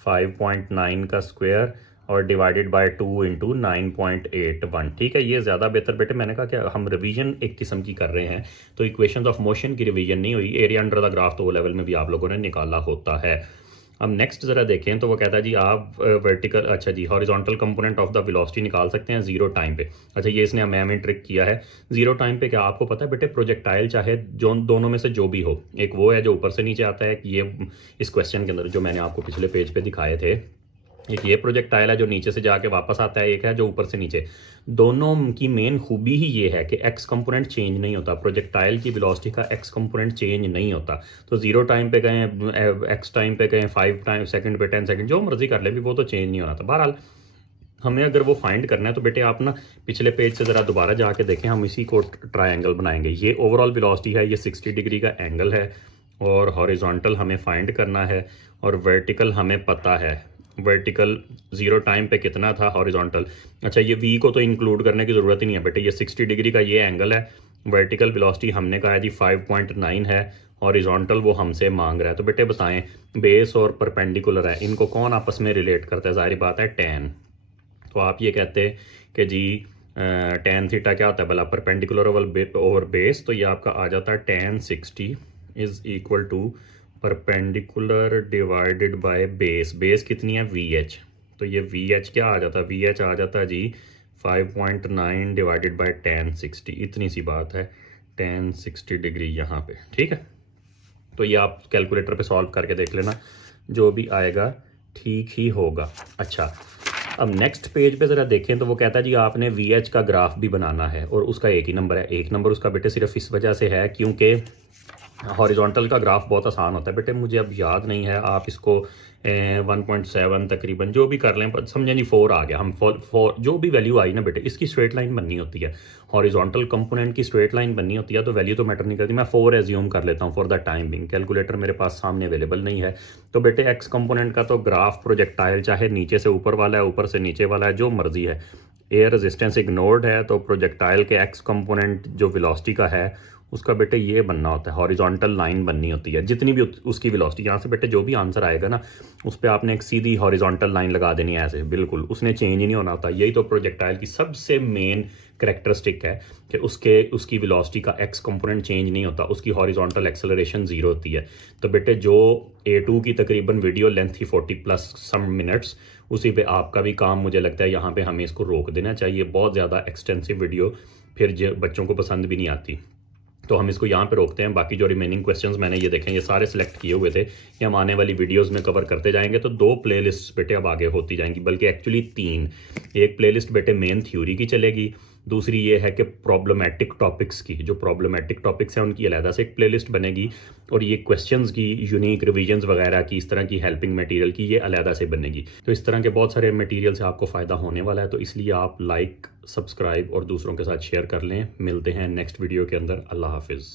5.9 का स्क्वायर और डिवाइडेड बाय 2 इंटू 9.81। ठीक है, ये ज़्यादा बेहतर बेटे, मैंने कहा कि हम रिवीजन एक किस्म की कर रहे हैं, तो इक्वेशंस ऑफ मोशन की रिवीजन नहीं हुई। एरिया अंडर द ग्राफ तो वो लेवल में भी आप लोगों ने निकाला होता है। अब नेक्स्ट ज़रा देखें तो वो कहता है जी आप वर्टिकल, अच्छा जी horizontal component of the velocity निकाल सकते हैं जीरो टाइम पे। अच्छा, ये इसने हमें ट्रिक किया है जीरो टाइम पे। क्या आपको पता है बेटे, प्रोजेक्टाइल चाहे जो दोनों में से जो भी हो, एक वो है जो ऊपर से नीचे आता है, ये इस क्वेश्चन के अंदर जो मैंने आपको पिछले पेज पे दिखाए थे, एक ये प्रोजेक्टाइल है जो नीचे से जाके वापस आता है, एक है जो ऊपर से नीचे। दोनों की मेन खूबी ही ये है कि एक्स कंपोनेंट चेंज नहीं होता, प्रोजेक्टाइल की वेलोसिटी का एक्स कंपोनेंट चेंज नहीं होता। तो जीरो टाइम पे गए, एक्स टाइम पे गए, 5 टाइम सेकंड पे, 10 सेकंड, जो मर्जी कर ले भी वो तो चेंज नहीं होना था। बहरहाल हमें अगर वो फाइंड करना है तो बेटे आप ना पिछले पेज से ज़रा दोबारा जाके देखें, हम इसी को ट्रायंगल बनाएंगे। ये ओवरऑल वेलोसिटी है, ये 60 डिग्री का एंगल है, और हॉरिजॉन्टल हमें फाइंड करना है, और वर्टिकल हमें पता है। वर्टिकल जीरो टाइम पे कितना था हॉरिजॉन्टल। अच्छा, ये वी को तो इंक्लूड करने की ज़रूरत ही नहीं है बेटे, ये 60 डिग्री का ये एंगल है। वर्टिकल वेलोसिटी हमने कहा है जी 5.9 है, हॉरिजॉन्टल वो हमसे मांग रहा है। तो बेटे बताएं, बेस और परपेंडिकुलर है, इनको कौन आपस में रिलेट करता है? जाहिर बात है टेन। तो आप ये कहते हैं कि जी टेन थीटा क्या होता है भला, परपेंडिकुलर ओवर बेस, तो ये आपका आ जाता है tan 60 is equal to perpendicular divided by base. Base कितनी है? V H. तो ये वी एच क्या आ जाता है? वी एच आ जाता है जी 5.9 डिवाइडेड बाय टेन 60। इतनी सी बात है, tan 60 डिग्री यहाँ पे, ठीक है। तो ये आप कैलकुलेटर पे सॉल्व करके देख लेना, जो भी आएगा ठीक ही होगा। अच्छा, अब नेक्स्ट पेज पे ज़रा देखें तो वो कहता है जी आपने VH का ग्राफ भी बनाना है और उसका एक ही नंबर है। एक नंबर उसका बेटे सिर्फ इस वजह से है क्योंकि हॉरिजॉन्टल का ग्राफ बहुत आसान होता है बेटे, मुझे अब याद नहीं है, आप इसको 1.7 तकरीबन जो भी कर लें, पर समझें जी 4 आ गया। हम फोर जो भी वैल्यू आई ना बेटे, इसकी स्ट्रेट लाइन बननी होती है, हॉरिजॉन्टल कंपोनेंट की स्ट्रेट लाइन बननी होती है, तो वैल्यू तो मैटर नहीं करती। मैं 4 एज्यूम कर लेता हूँ for the time being, calculator मेरे पास सामने अवेलेबल नहीं है। तो बेटे एक्स कंपोनेंट का तो ग्राफ प्रोजेक्टाइल चाहे नीचे से ऊपर वाला है, ऊपर से नीचे वाला है, जो मर्जी है, एयर रेजिस्टेंस इग्नोर्ड है, तो प्रोजेक्टाइल के एक्स कंपोनेंट जो वेलोसिटी का है उसका बेटे ये बनना होता है, हॉरिजॉन्टल लाइन बननी होती है। जितनी भी उसकी वेलोसिटी, यहाँ से बेटे जो भी आंसर आएगा ना उस पर आपने एक सीधी हॉरिजॉन्टल लाइन लगा देनी है ऐसे, बिल्कुल उसने चेंज ही नहीं होना होता। यही तो प्रोजेक्टाइल की सबसे मेन करेक्टरिस्टिक है कि उसकी वेलोसिटी का एक्स कंपोनेंट चेंज नहीं होता, उसकी हॉरिजॉन्टल एक्सेलरेशन जीरो होती है। तो बेटे जो A2 की तकरीबन वीडियो लेंथ थी 40+ सम मिनट्स, उसी पे आपका भी काम मुझे लगता है यहाँ पे हमें इसको रोक देना चाहिए। बहुत ज़्यादा एक्सटेंसिव वीडियो फिर बच्चों को पसंद भी नहीं आती, तो हम इसको यहाँ पे रोकते हैं। बाकी जो रिमेनिंग क्वेश्चंस मैंने ये देखें, ये सारे सिलेक्ट किए हुए थे, ये हम आने वाली वीडियोस में कवर करते जाएंगे। तो 2 प्लेलिस्ट बेटे अब आगे होती जाएंगी, बल्कि एक्चुअली 3। एक प्लेलिस्ट बेटे मेन थ्योरी की चलेगी, दूसरी ये है कि प्रॉब्लमेटिक टॉपिक्स की, जो प्रॉब्लमेटिक टॉपिक्स हैं उनकी अलहदा से एक प्लेलिस्ट बनेगी, और ये क्वेश्चंस की यूनिक रिविजन्स वगैरह की, इस तरह की हेल्पिंग मटेरियल की, ये अलहदा से बनेगी। तो इस तरह के बहुत सारे मटेरियल से आपको फ़ायदा होने वाला है, तो इसलिए आप लाइक, सब्सक्राइब और दूसरों के साथ शेयर कर लें। मिलते हैं नेक्स्ट वीडियो के अंदर। अल्लाह हाफिज़।